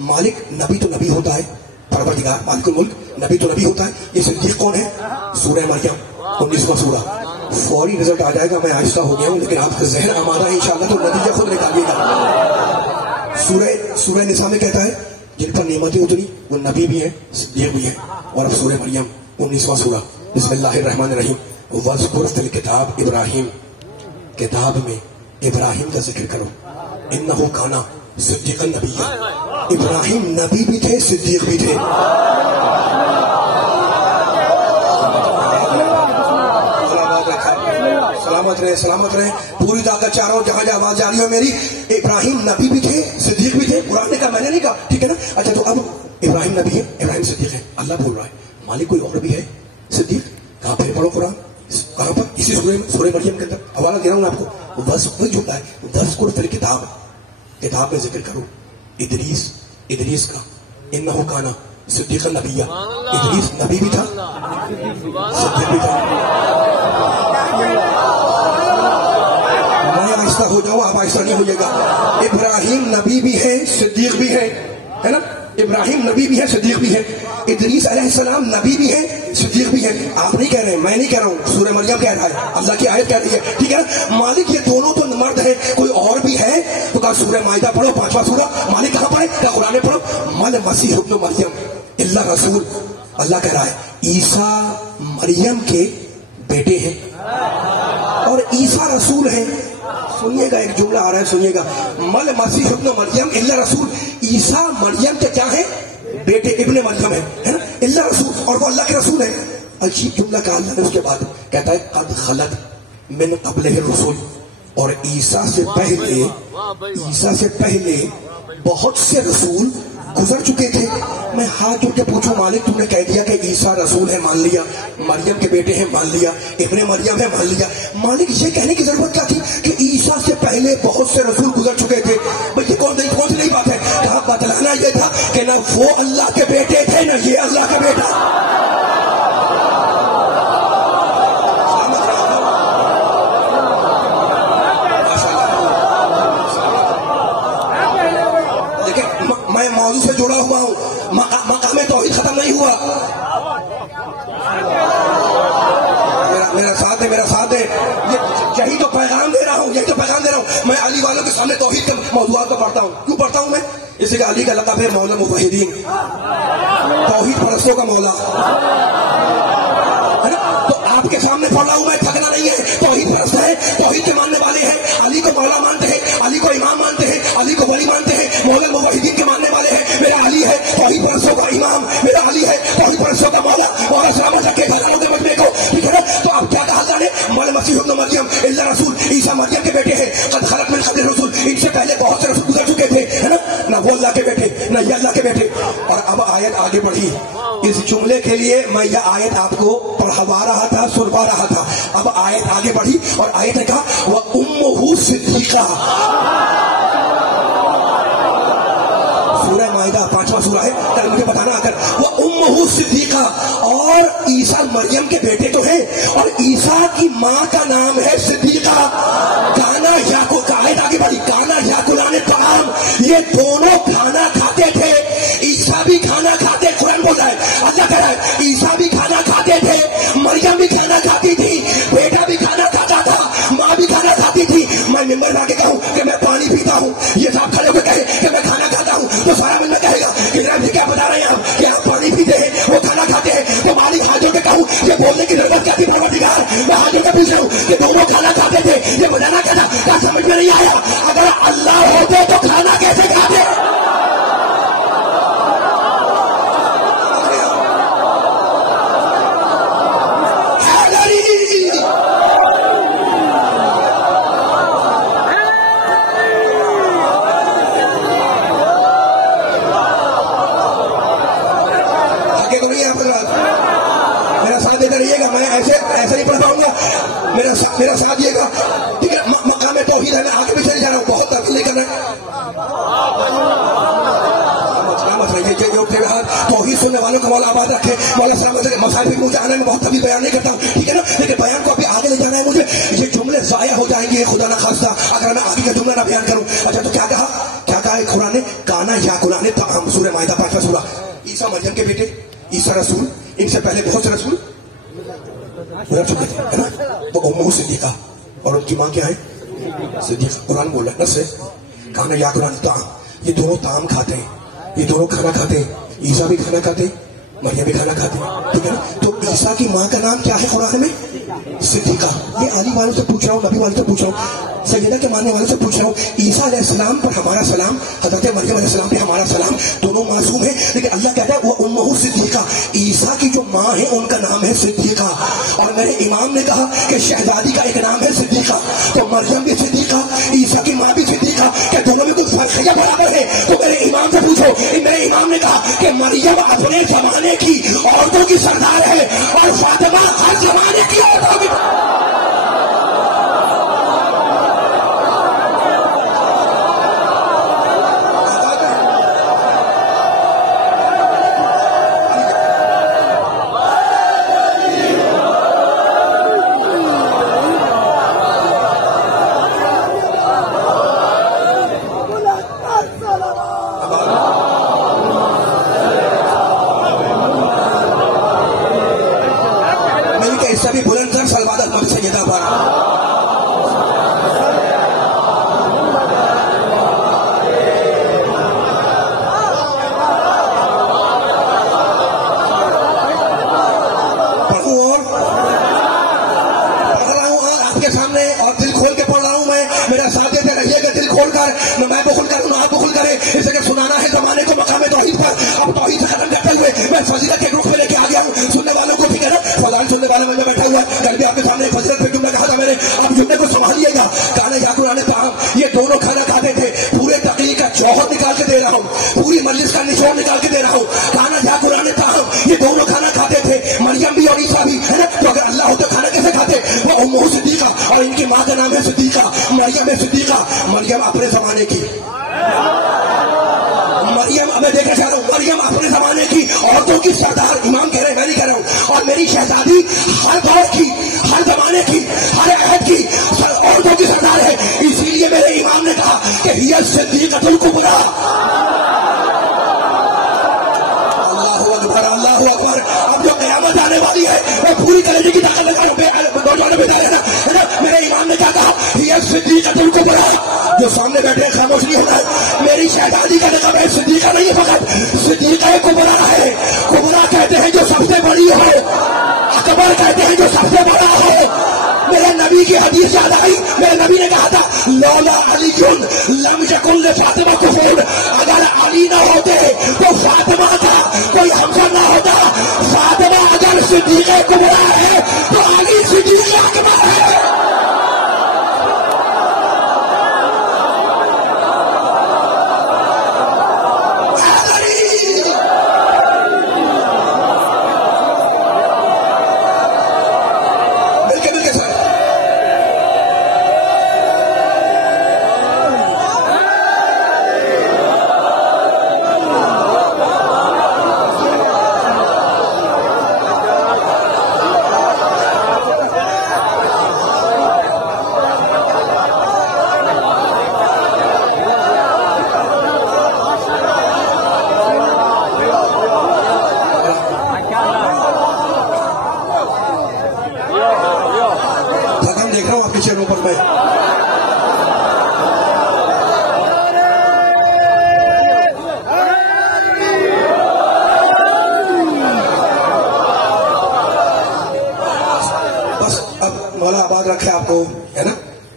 مالک نبی تو نبی ہوتا ہے, پروردگار مالک الملک نبی تو نبی ہوتا ہے. یہ صدیق کون ہے؟ سورہ مریم 19واں سورہ. فوری رزلٹ آ جائے گا, میں آہستہ ہو گیا ہوں لیکن آپ کا ذہن آمادہ ہے انشاءاللہ, تو نتیجہ خود نکالیے گا. سورہ نساء میں کہتا ہے جن پر نعمتیں اتری وہ نبی بھی ہے, صدیق بھی ہے. اور اب سورہ مریم 19واں سورہ, بسم اللہ الرحمن الرحیم, وَاذْكُرْ فِي الْكِتَابِ ابراہیم, کتاب میں ابراہیم کا ذکر کرو, اِنَّهُ كَانَ صدیقا نبیّا, ابراہیم نبی بھی تھے, صدیق بھی تھے. سلامت رہے, پوری طاقت چاہ رہا ہوں جہاں جہاں آواز جا رہی ہو میری. ابراہیم نبی بھی تھے, صدیق بھی تھے. قرآن نے کہا, میں نے نہیں کہا, ٹھیک ہے نا. اچھا تو اب ابراہیم نبی ہے, ابراہیم صدیق ہے, اللہ بول رہا ہے. مالک کوئی اور بھی ہے صدیق, کہاں پھر پڑھو قرآن, کہاں پر؟ اسی سورہ مریم کے اندر حوالہ دے رہا ہوں آپ کو. بس وہی جملہ ہے, وَاذْكُرْ فِي الْكِتَابِ, کتاب میں ذکر کرو ادریس کا, انہو کانا صدیقا نبیّا, ادریس نبی بھی تھا, صدیق بھی تھا. میں آہستہ ہو جاؤں, آپ آہستہ نہیں ہوئے گا. ابراہیم نبی بھی ہے, صدیق بھی ہے نا. ابراہیم نبی بھی ہے, صدیق بھی ہے. ادریس علیہ السلام نبی بھی ہے, صدیق بھی ہے. آپ نہیں کہہ رہے, میں نہیں کہہ رہا ہوں, سورہ مریم کہہ رہا ہے, اللہ کی آیت کہہ رہی ہے, ٹھیک ہے نا. مالک یہ دونوں تو مرد ہے, کوئی اور بھی ہے تو کہا سورہ مائدہ پڑھو 5واں سورہ. مالک کہاں پڑھے؟ کہا قرآن پڑھو. مال مسیح ابن مریم اللہ رسول, اللہ کہہ رہا ہے عیسیٰ مریم کے بیٹے ہیں اور عیسیٰ رسول ہیں. سنیے گا, ایک جملہ آ رہا ہے, سنیے گا. مل مسیح ابن مریم اللہ رسول, عیسیٰ مریم کے کیا ہے؟ بیٹے, ابن مریم ہے نا, اللہ رسول, اور وہ اللہ کے رسول ہے. عجیب جملہ کہا اللہ نے. اس کے بعد کہتا ہے قد خلت من قبلہ الرسل, اور عیسیٰ سے پہلے بہت سے رسول گزر چکے تھے. میں ہاتھ جوڑ کے پوچھوں, مالک تم نے کہہ دیا کہ عیسیٰ رسول ہے, مان لیا, مریم کے بیٹے ہیں, مان لیا, ابن مریم ہے, مان لیا. مالک یہ کہنے کی ضرورت کیا تھی کہ عیسیٰ سے پہلے بہت سے رسول گزر چکے تھے؟ بھئی کون سی نئی بات ہے؟ کہا بتلانا یہ تھا کہ نہ وہ اللہ کے بیٹے تھے نہ یہ اللہ کا بیٹا. موضوع سے جڑا ہوا ہوں, مقام توحید ختم نہیں ہوا. میرا ساتھ ہے, یہی تو پیغام دے رہا ہوں. میں علی والوں کے سامنے توحید کے موضوعات کو پڑھتا ہوں. کیوں پڑھتا ہوں میں؟ اسی کا علی کا لقب ہے مولا موحدین، توحید پرستوں کا مولا ہے نا. تو آپ کے سامنے پڑھ رہا ہوں میں، تھکنا نہیں ہے. توحید پرست ہے، توحید کے ماننے والے ہیں، علی کو مولا مانتے ہیں، علی کو امام مانتے ہیں، علی کو ولی مانتے ہیں، مولا موحدین کے ماننے والے ہیں. میرا علی ہے توحید پرستوں کا امام، میرا علی ہے توحید پرستوں کا مولا. مولا سلامت رکھے گھرانوں کے مجمع کو، ٹھیک ہے نا. تو آپ کیا کہا جانے؟ مولا مسیح ابن مریم اللہ رسول، عیسیٰ مریم کے بیٹے ہیں. قد خلت من قبل الرسل، ان سے پہلے بہت سے رسول گزر چکے تھے، ہے نا. نہ وہ اللہ کے بیٹے نہ یہ اللہ کے بیٹے. اور اب آیت آگے بڑھی. اس جملے کے لیے میں یہ آیت آپ کو پڑھوا رہا تھا، سنوا رہا تھا. اب آیت آگے بڑھی اور آیت نے کہا وَأُمُّهُ صِدِّيقَةٌ. سورہ مائدہ 5واں سورہ ہے. مجھے بتانا اگر وَأُمُّهُ صِدِّيقَةٌ، اور عیسیٰ مریم کے بیٹے تو ہیں اور عیسیٰ کی ماں کا نام ہے صدیقہ. کانا یاکل، آیت آگے بڑھی، کانا یاکلان الطعام، یہ دونوں کھانا کھاتے تھے. عیسیٰ بھی کھانا کھاتے، قرآن بول رہا ہے، اللہ کہہ رہا ہے عیسیٰ بھی کھانا کھاتے تھے، مریم بھی کھانا کھاتی تھی، بیٹا بھی کھانا کھاتا تھا، ماں بھی کھانا کھاتی تھی. میں ممبر میں آ کے کہوں کہ میں پانی پیتا ہوں، یہ صاحب کھڑے ہو کے کہے کہ میں کھانا کھاتا ہوں، تو سارا ممبر کہے گا کہ جناب جی کیا بتا رہے ہیں آپ کہ آپ پانی پیتے ہیں وہ کھانا کھاتے ہیں. تو مالی ہاتھ جوڑ کے کہوں یہ بولنے کی ضرورت کیا تھی؟ پروردگار میں ہاتھ جوڑ کے پوچھ رہا ہوں کہ دونوں کھانا کھاتے تھے، یہ بتانا کیا تھا؟ کیا سمجھ میں نہیں آیا؟ اگر اللہ ہوتے تو کھانا کیسے کھاتے؟ میرا ساتھ دیے گا، ٹھیک ہے. مقام توحید ہے، میں آگے پیچھے نہیں جا رہا ہوں، بہت تفصیل نہیں کرنا ہے. توحید سننے والوں کو مولا آباد رکھے. مولا سلامت رکھے. مسائل مجھے آنے میں بہت طویل بیان نہیں کرتا ہوں، ٹھیک ہے نا. لیکن بیان کو ابھی آگے لے جانا ہے مجھے. یہ جملے ضائع ہو جائیں گے خدا نہ خواستہ اگر میں آگے کا جملہ نہ بیان کروں. اچھا تو کیا کہا ہے قرآن نے؟ کانا یاکلان الطعام، سورہ مائدہ 5واں سورہ. عیسیٰ مریم کے بیٹے، عیسیٰ رسول، ان سے پہلے بہت سے رسول گزر چکے تھے، ہے نا. تو امہ صدیقہ، اور ان کی ماں کیا ہے؟ صدیقہ. قرآن بول رہا ہے نص سے کانا یاکلان الطعام، یہ دونوں طعام کھاتے ہیں، یہ دونوں کھانا کھاتے ہیں. عیسیٰ بھی کھانا کھاتے ہیں، مریم بھی کھانا کھاتے ہیں، ٹھیک ہے نا. تو عیسیٰ کی ماں کا نام کیا ہے قرآن میں؟ صدیقہ. یہ علی والوں سے پوچھ رہا ہوں، نبی والوں سے پوچھ رہا ہوں، سیدہ کے ماننے والوں سے پوچھ رہا ہوں. عیسیٰ علیہ السلام پر ہمارا سلام، حضرت مریم علیہ السلام پہ ہمارا سلام، دونوں معصوم ہیں. لیکن اللہ کہتا ہے وہ امہ صدیقہ، عیسیٰ کی جو ماں ہے ان کا نام ہے صدیقہ. اور میرے امام نے کہا کہ شہزادی کا ایک نام ہے صدیقہ. تو مریم بھی صدیقہ، عیسیٰ کی ماں بھی صدیقہ، کیا دونوں میں کچھ فرق ہے یا برابر ہے؟ تو میرے امام سے پوچھو. میرے امام نے کہا کہ مریم اپنے زمانے کی عورتوں کی سردار ہے اور فاطمہ ہر زمانے کی عورتوں کی. سبھی بلند کر سلوات الملک سیدہ پر. پڑھوں اور پڑھ رہا ہوں آپ کے سامنے اور دل کھول کے پڑھ رہا ہوں میں. میرا ساتھ دیتے رہیے گا دل کھول کر، نہ میں بخل کروں نہ آپ بخل کریں. اس لیے سنانا ہے زمانے کو مقام توحید پر. اب توحید سے ختم کرتے ہوئے میں فضیلت کے گروپ میں لے کے آ گیا ہوں. سننے والوں کو ٹھیک ہے نا، فضائل سننے والے میں بیٹھا ہوا ہے. کل بھی آپ کے سامنے فضیلت پہ جملہ کہا تھا میں نے، آپ جملے کو سنبھالیے گا. کانا یاکلان الطعام، یہ دونوں کھانا کھاتے تھے. پورے تقریر کا جوہر نکال کے دے رہا ہوں، پوری مجلس کا نچوڑ نکال کے دے رہا ہوں. کانا یاکلان الطعام، یہ دونوں کھانا کھاتے تھے، مریم بھی اور عیسیٰ بھی، ہے نا. تو اگر اللہ ہوتا کھانا کیسے کھاتے؟ وہ امہ صدیقہ، اور ان کی ماں کا نام ہے صدیقہ، مریم ہے صدیقہ. مریم اپنے زمانے کی، مریم میں دیکھنا چاہ رہا ہوں، مریم اپنے زمانے کی عورتوں کی سردار. امام کہہ رہے ہیں، میں نہیں کہہ رہا ہوں. اور میری شہزادی ہر دور کی، ہر زمانے کی، ہر عہد کی عورتوں کی سردار ہے. اسی لیے میرے امام نے کہا کہ ہی صدیقۃ الکبریٰ. اللہ اکبر، اللہ اکبر. اب جو قیامت آنے والی ہے وہ پوری کلیجے کی طاقت لگا نوجوانوں میں ہے نا. میرے امام نے کیا کہا؟ ہی صدیقۃ الکبریٰ. جو سامنے بیٹھے ہیں خاموش نہیں ہونا. میری شہزادی کا لقب ہے صدیقہ نہیں ہے، فقط صدیقہ کبریٰ ہے. کبریٰ کہتے ہیں جو سب سے بڑی ہو، اکبر کہتے ہیں جو سب سے بڑا ہو. میرے نبی کی حدیث یاد آئی. میرے نبی نے کہا تھا لولا علی لم یکن لفاطمہ کفر. اگر علی نہ ہوتے تو فاطمہ تھا، کوئی حمزہ نہ ہوتا. فاطمہ اگر صدیقہ کبریٰ ہے تو علی صدیق اکبر ہے.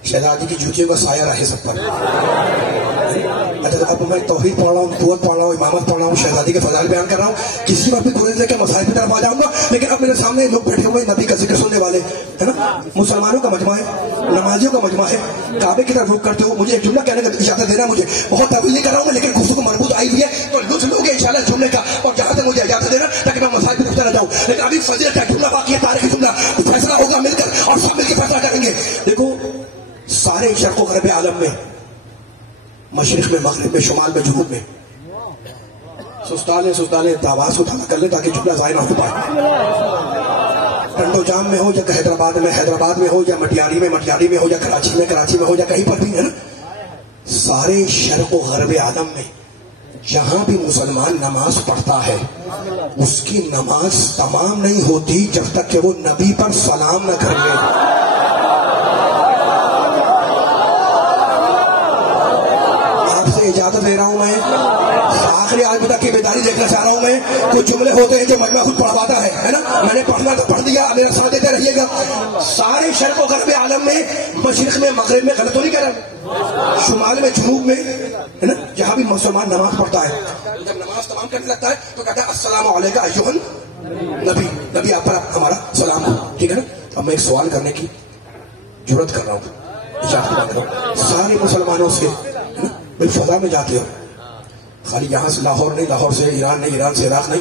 شہزادی کی جوتیوں کا سایہ رہے سب پر. اچھا اب میں توحید پڑھ رہا ہوں، نبوت پڑھ رہا ہوں، امامت پڑھ رہا ہوں، شہزادی کے فضائل بیان کر رہا ہوں. کسی بات بھی تھوڑے سے کہ مسائل کی طرف آ جاؤں گا. لیکن اب میرے سامنے لوگ بیٹھے ہوئے نبی کا ذکر سننے والے ہے نا. مسلمانوں کا مجمع ہے، نمازیوں کا مجمع ہے. کعبے کی طرف رخ کرتے ہو. مجھے ایک جملہ کہنے کا اجازت دینا. مجھے بہت طویل نہیں کر رہا ہوں لیکن گفتگو مربوط آئی ہوئی ہے تو لطف لوگ انشاءاللہ جملے کا. اور جہاں تک مجھے اجازت دینا تاکہ میں مسائل کی طرف چلا جاؤں. لیکن ابھی فضیلت کا جملہ باقی ہے، تاریخی جملہ. فیصلہ ہوگا مل کر اور سب مل کے فیصلہ کریں گے. دیکھو سارے شرق و غرب عالم میں، مشرق میں، مغرب میں، شمال میں، جنوب میں سستانے آواز اٹھانا کر لیں تاکہ جملہ ضائع نہ ہو پائے. ٹنڈو جام میں ہو یا حیدرآباد میں ہو یا مٹیاری میں ہو یا کراچی میں ہو یا کہیں پر بھی ہے نا. سارے شرق و غرب عالم میں جہاں بھی مسلمان نماز پڑھتا ہے اس کی نماز تمام نہیں ہوتی جب تک کہ وہ نبی پر سلام نہ کر لے. اجازت دے رہا ہوں میں آخری آدمی تک کی بیداری دیکھنا چاہ رہا ہوں میں. کچھ جملے ہوتے ہیں جو مجمع خود پڑھواتا ہے نا. میں نے پڑھنا تو پڑھ دیا، میرا ساتھ دیتے رہیے گا. سارے شرق و غرب عالم میں، مشرق میں، مغرب میں، غلط تو نہیں کہہ رہا، شمال میں، جنوب میں ہے نا، جہاں بھی مسلمان نماز پڑھتا ہے جب نماز تمام کرنے لگتا ہے تو کہتا ہے السلام علیکم ایھا النبی. نبی آپ پر ہمارا سلام ہو. ٹھیک ہے نا. اب میں ایک سوال کرنے کی جرات کر رہا ہوں، اجازت کر رہا ہوں. سارے مسلمانوں سے فضا میں جاتے ہو، خالی یہاں سے لاہور نہیں، لاہور سے ایران نہیں، ایران سے عراق نہیں،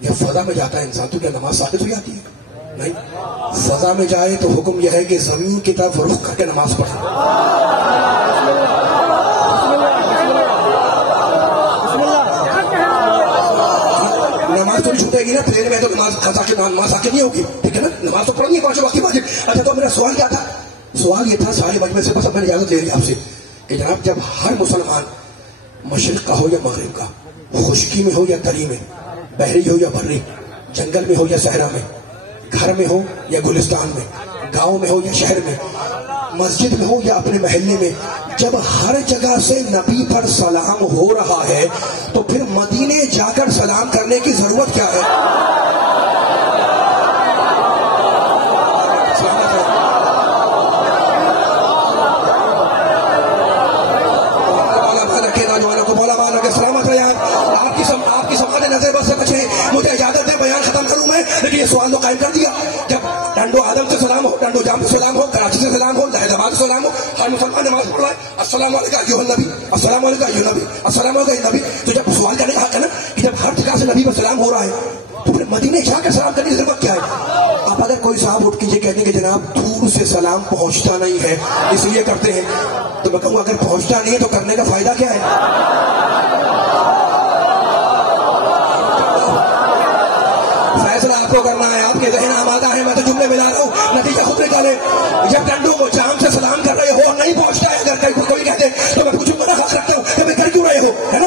یہ فضا میں جاتا ہے انسان تو کیا نماز ثابت ہو جاتی ہے؟ نہیں. فضا میں جائے تو حکم یہ ہے کہ زمین کی طرف رخ کر کے نماز پڑھے. نماز تو چھوٹے گی نا. پلین میں تو نماز آ کے نہیں ہوگی. ٹھیک ہے نا. نماز تو پڑھنی ہے پانچ وقت کی واجب. اچھا تو میرا سوال کیا تھا؟ سوال یہ تھا سارے مجمع سے، بس اب میں نے اجازت لے لی آپ سے کہ جناب جب ہر مسلمان مشرق کا ہو یا مغرب کا، خشکی میں ہو یا تری میں، بحری ہو یا بری، جنگل میں ہو یا صحرا میں، گھر میں ہو یا گلستان میں، گاؤں میں ہو یا شہر میں، مسجد میں ہو یا اپنے محلے میں، جب ہر جگہ سے نبی پر سلام ہو رہا ہے تو پھر مدینے جا کر سلام کرنے کی ضرورت کیا ہے؟ مجھے اجازت ہے بیان ختم کروں میں، لیکن یہ سوال تو قائم کر دیا. جب ٹنڈو آدم سے سلام ہو، ٹنڈو جام سے سلام ہو، کراچی سے سلام ہو، حیدرآباد سے سلام ہو، ہر مسلمان نماز پڑھ رہا ہے السلام علیکم ایھا النبی، السلام علیکم ایھا النبی، السلام علیکم ایھا النبی. تو جب سوال کرنے کا حق ہے نا کہ جب ہر جگہ سے نبی پر سلام ہو رہا ہے تو پھر مدینے جا کر سلام کرنے کی ضرورت کیا ہے؟ اب اگر کوئی صاحب اٹھ کے یہ کہتے ہیں کہ جناب دور سے سلام پہنچتا نہیں ہے اس لیے کرتے ہیں، تو میں کہوں اگر پہنچتا نہیں ہے تو کرنے کا فائدہ کیا ہے؟ فیصلہ آپ کو کرنا ہے، آپ کے ذہن آمادہ ہے. میں تو جملے ملا رہا ہوں، نتیجہ خود نکالے. جب ٹنڈو کو جام سے سلام کر رہے ہو نہیں پہنچتا ہے، اگر کوئی کہتے تو میں پوچھوں گا نا حق رکھتا ہوں کہ میں کر کیوں رہے ہو، ہے نا.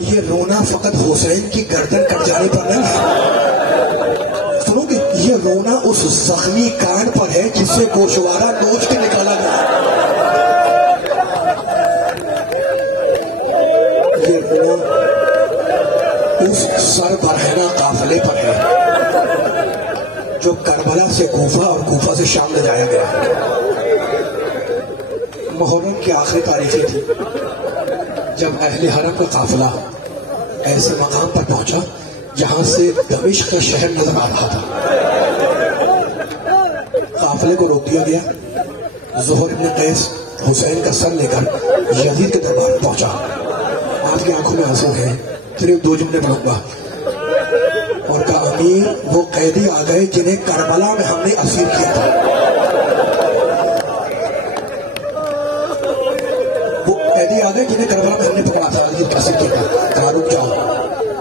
یہ رونا فقط حسین کی گردن کٹ جانے پر نہیں ہے، سنو گے، یہ رونا اس زخمی کان پر ہے جس سے گوشوارہ نوچ کے نکالا گیا. یہ رونا اس سر برہنہ قافلے پر ہے جو کربلا سے کوفہ اور کوفہ سے شام لے جایا گیا. محرم کی آخری تاریخیں تھی جب اہل حرم کا قافلہ ایسے مقام پر پہنچا جہاں سے دمشق کا شہر نظر آ رہا تھا. قافلے کو روک دیا گیا. زہر ابن قیس حسین کا سر لے کر یزید کے دربار میں پہنچا. آپ کی آنکھوں میں آنسو ہیں، صرف 2 جملے پڑھوں گا. اور کہا امیر وہ قیدی آ گئے جنہیں کربلا میں ہم نے اسیر کیا تھا. وہ قیدی آ گئے جنہیں کربلا میں ہم نے پکڑا تھا، اسیر کیا تھا. کہا رک جاؤ.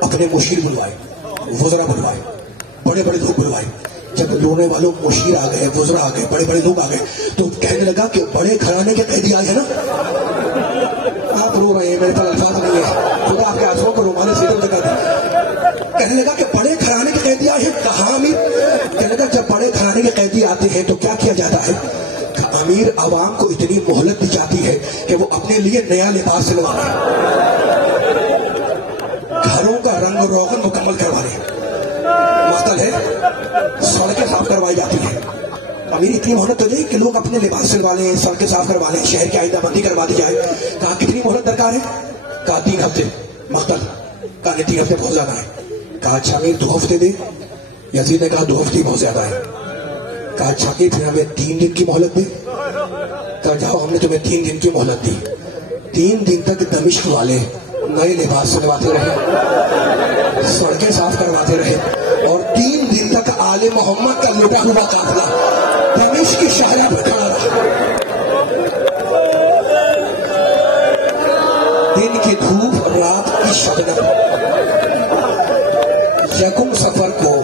اپنے مشیر بلوائے، وزراء بلوائے، بڑے بڑے لوگ بلوائے. جب رونے والوں مشیر آ گئے، وزراء آ گئے، بڑے بڑے لوگ آ گئے تو کہنے لگا کہ بڑے گھرانے کے قیدی آئے ہیں نا. آپ رو رہے ہیں، میرے پاس الفاظ نہیں ہے، خدا آپ کے آنسوؤں کو رومال سیدم لگا دیں. کہنے لگا کہ بڑے گھرانے کے قیدی آئے ہیں. کہا امیر؟ کہنے لگا جب بڑے گھرانے کے قیدی آتے ہیں تو کیا کیا جاتا ہے؟ کہا امیر عوام کو اتنی مہلت دی جاتی ہے کہ وہ اپنے لیے نیا لباس سلوا لیں، گھروں کا رنگ و روغن مکمل کروا لیں، مختل ہے سڑکیں صاف کروائی جاتی ہیں. امیر اتنی مہلت ہو جائے کہ لوگ اپنے لباس سلوا لیں، سڑکیں صاف کروا لیں، شہر کی آئندہ بندی کروا دی جائے. کہا کتنی مہلت درکار ہے؟ کہا 3 ہفتے. مختل. کہا 3 ہفتے بہت زیادہ ہے. کہا اچھا امیر 2 ہفتے دے. یزید نے کہا 2 ہفتے بہت زیادہ ہے. کہا اچھا امیر پھر ہمیں 3 دن کی مہلت دے. کہا جاؤ ہم نے تمہیں 3 دن کی مہلت دی. 3 دن تک دمشق والے نئے لباس سلواتے رہے، سڑکیں صاف کرواتے رہے، اور 3 دن تک آل محمد کا لٹا ہوا قافلہ دمشق کی شاہراہ پر کھڑا رہا. دن کی دھوپ، رات کی شبنم. یکم سفر کو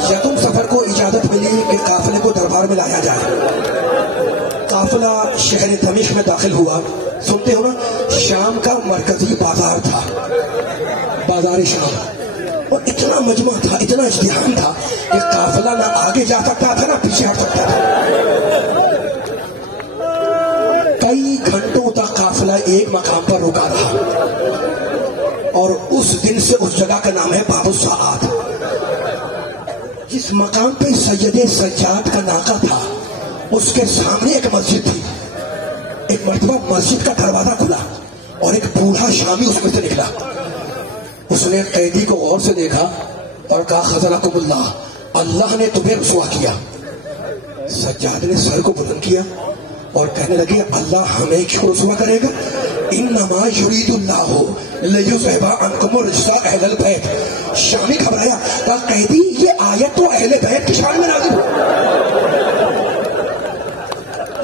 یکم سفر کو اجازت ملی کہ قافلے کو دربار میں لایا جائے. قافلہ شہر دمشق میں داخل ہوا. سنتے ہو نا، شام کا مرکزی بازار تھا، بازار شام، اور اتنا مجمع تھا، اتنا ازدحام تھا کہ قافلہ نہ آگے جا سکتا تھا نہ پیچھے ہٹ سکتا تھا. کئی گھنٹوں تک قافلہ ایک مقام پر رکا رہا، اور اس دن سے اس جگہ کا نام ہے باب الساعات. جس مقام پہ سید سجاد کا ناکہ تھا اس کے سامنے ایک مسجد تھی. ایک مرتبہ مسجد کا دروازہ کھلا اور ایک بوڑھا شامی اس میں سے نکلا. اس نے قیدی کو غور سے دیکھا اور کہا خذلکم اللہ، اللہ نے تمہیں رسوا کیا. سجاد نے سر کو بلند کیا اور کہنے لگے اللہ ہمیں کیوں رسوا کرے گا؟ انما یرید اللہ لیذھب عنکم الرجس اہل البیت. شامی گھبرایا، کہا قیدی یہ آیت تو اہل بیت کی شان میں نازل ہو،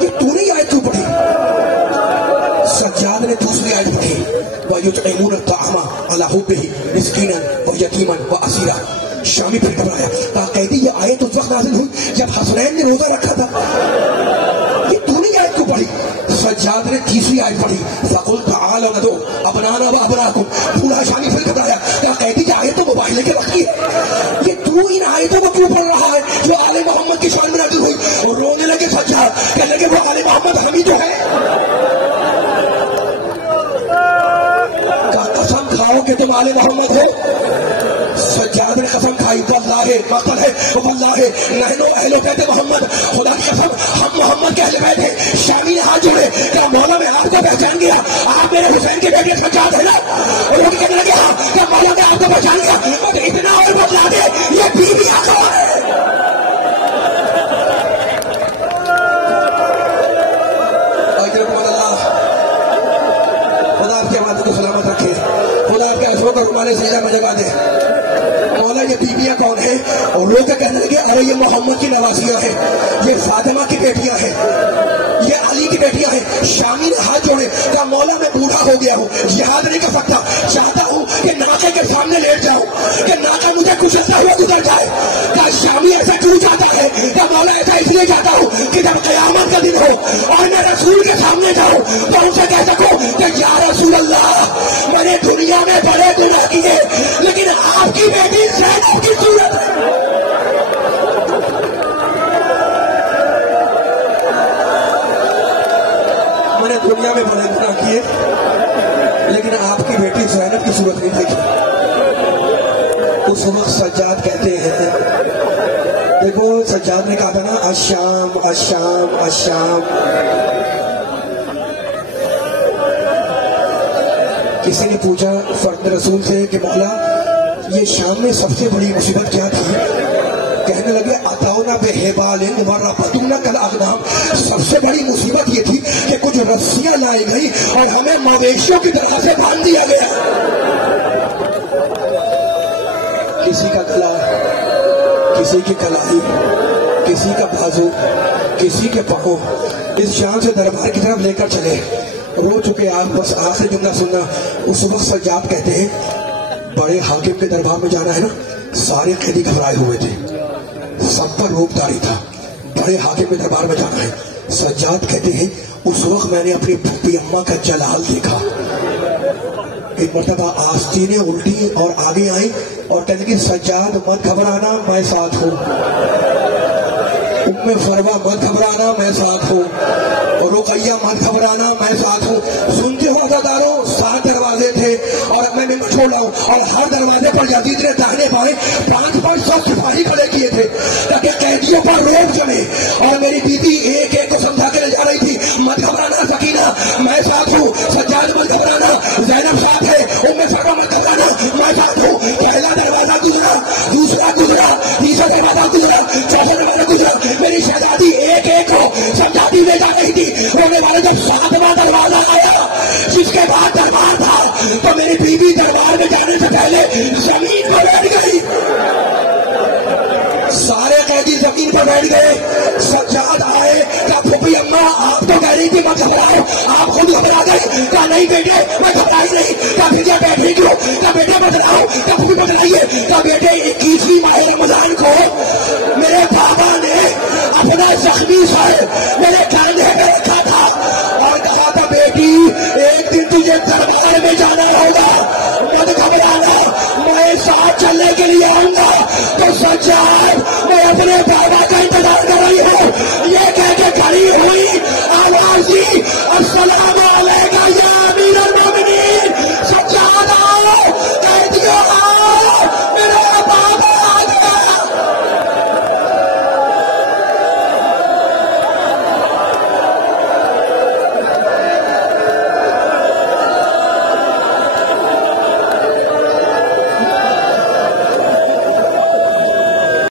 یہ تو نے آیت کیوں پڑھی؟ سجاد نے دوسری آیت پڑھی، وَيُطْعِمُونَ الطَّعَامَ عَلَىٰ حُبِّهِ مِسْكِينًا وَيَتِيمًا وَأَسِيرًا. شامی پھر گھبرایا، کہا قیدی یہ آیت اس وقت نازل ہوئی جب حسنین نے روزہ رکھا تھا، یہ تو نے آیت کیوں پڑھی؟ سجاد نے تیسری آیت پڑھی، فَقُلْ تَعَالَوْا نَدْعُو أَبْنَاءَنَا وَأَبْنَاءَكُمْ. بوڑھا شامی پھر گھبرایا، کہا قیدی یہ آیت تو مباہلے کے وقت کی ہے، یہ تو ان آیتوں کو کیوں پڑھ رہا ہے جو آل محمد کی شان میں نازل ہوئی؟ اور رونے لگے سجاد، کہنے لگے وہ آل محمد ہم ہی تو ہے. قسم کھاؤ کہ تم آل محمد ہو. سجاد نے قسم کھائی، واللہ مقبل ہے، واللہ نحن اہل بیت محمد، خدا کی قسم ہم محمد کے اہل بیت ہیں. شامی نے ہاتھ جوڑے، کیا مولا میں آپ کو پہچان گیا، آپ میرے حسین کے بیٹے سجاد ہے نا؟ اور وہ کہنے لگے ہاں، کیا مولا میں آپ کو پہچان گیا، مگر اتنا اور بتلا دے یہ بیوی آقا ہے. خدا آپ کی آواز کو سلامت رکھے، خدا آپ کے آنسوؤں کو رومال سجدہ میں جگہ دے. مولا یہ بیویاں کون ہیں؟ اور لوگ کہنے لگے ارے یہ محمد کی نواسیاں ہیں، یہ فاطمہ کی بیٹیاں ہیں، یہ علی کی بیٹیاں ہیں. شامی نے ہاتھ جوڑے، کہا مولا میں بوڑھا ہو گیا ہوں، یاد نہیں کر سکتا، چاہتا ہوں کہ ناقے کے سامنے لیٹ جاؤں کہ ناقہ مجھے کچلتا ہوا گزر جائے. کہا شامی ایسا کیوں چاہتا ہے؟ کہا مولا ایسا اس لیے چاہتا ہوں کہ جب قیامت کا دن ہو اور میرے رسول کے سامنے جاؤں تو ان سے کہہ سکوں کہ یا رسول اللہ میں نے دنیا میں بڑے گناہ کیے لیکن آپ کی بیٹی زینب کی صورت ہے. میں نے دنیا میں بڑے گناہ کیے لیکن آپ کی بیٹی زینب کی صورت نہیں دیکھی. اس وقت سجاد کہتے ہیں، دیکھو سجاد نے کہا تھا نا الشام الشام الشام. کسی نے پوچھا فرد رسول سے کہ مولا یہ شام میں سب سے بڑی مصیبت کیا تھی؟ کہنے لگے اتاؤنا بحبال وربطونا کالاغنام. سب سے بڑی مصیبت یہ تھی کہ کچھ رسیاں لائی گئی اور ہمیں مویشیوں کی طرح سے باندھ دیا گیا. کسی کا گلا، کسی کی کلائی، کسی کا بازو، کسی کے پاؤں اس شام سے دربار کی طرف لے کر چلے. رو چکے آپ، بس آخری جملہ سننا. اس وقت سجاد کہتے ہیں بڑے حاکم کے دربار میں جانا ہے نا، سارے قیدی گھبرائے ہوئے تھے، سب پر روک داری تھا، بڑے حاکم کے دربار میں جانا ہے. سجاد کہتے ہیں اس وقت میں نے اپنی پھوپھی اماں کا جلال دیکھا. ایک مرتبہ آستینیں الٹی اور آگے آئیں اور کہنے لگی سجاد مت گھبرانا میں ساتھ ہوں، ام فروہ مت گھبرانا میں ساتھ ہوں، اور رقیہ مت گھبرانا میں ساتھ ہوں. سنتے ہو عزاداروں 7 دروازے تھے اور اب میں ممبر چھوڑ رہا ہوں اور ہر دروازے پر یزید نے داہنے بائیں 500 سپاہی کھڑے کیے تھے تاکہ قیدیوں پر روک جمے. اور میری بیوی ایک ایک کو سمجھا کے لے جا رہی تھی مت گھبرانا سکینہ میں ساتھ ہوں، سجاد مت گھبرانا، زینب ساتھ ہے، ام سلمہ مت گھبرانا میں ساتھ ہوں. پہلا دروازہ گزرا، دوسرا گزرا، تیسرا دروازہ گزرا، چوتھا دروازہ گزرا. میری شہزادی ایک ایک کو سمجھاتی لے جا رہی تھی. رونے والے جب 7واں دروازہ آیا جس کے بعد دربار تھا تو میری بیوی دربار میں جانے سے پہلے زمین پر بیٹھ گئی. سارے قیدی زمین پر بیٹھ گئے. سجاد آئے کہا پھوپھی اماں آپ تو کہہ رہی تھی مت گھبراؤ، آپ خود گھبرا گئے. کہا نہیں بیٹے میں گھبرائی نہیں. کہا پھر کیا بیٹھ رہی کیوں؟ کہا بیٹے بتلاؤ. کہا پھوپھی بتلائیے. کہا بیٹے 21ویں ماہ رمضان کو میرے بابا نے اپنا زخمی سر میرے کندھے پہ رکھا تھا اور کہا تھا بیٹی ایک دن تجھے دربار میں جانا ہوگا، مت گھبرانا، میں ساتھ چلنے کے لیے آؤں گا. تو سجاد میں اپنے بابا کا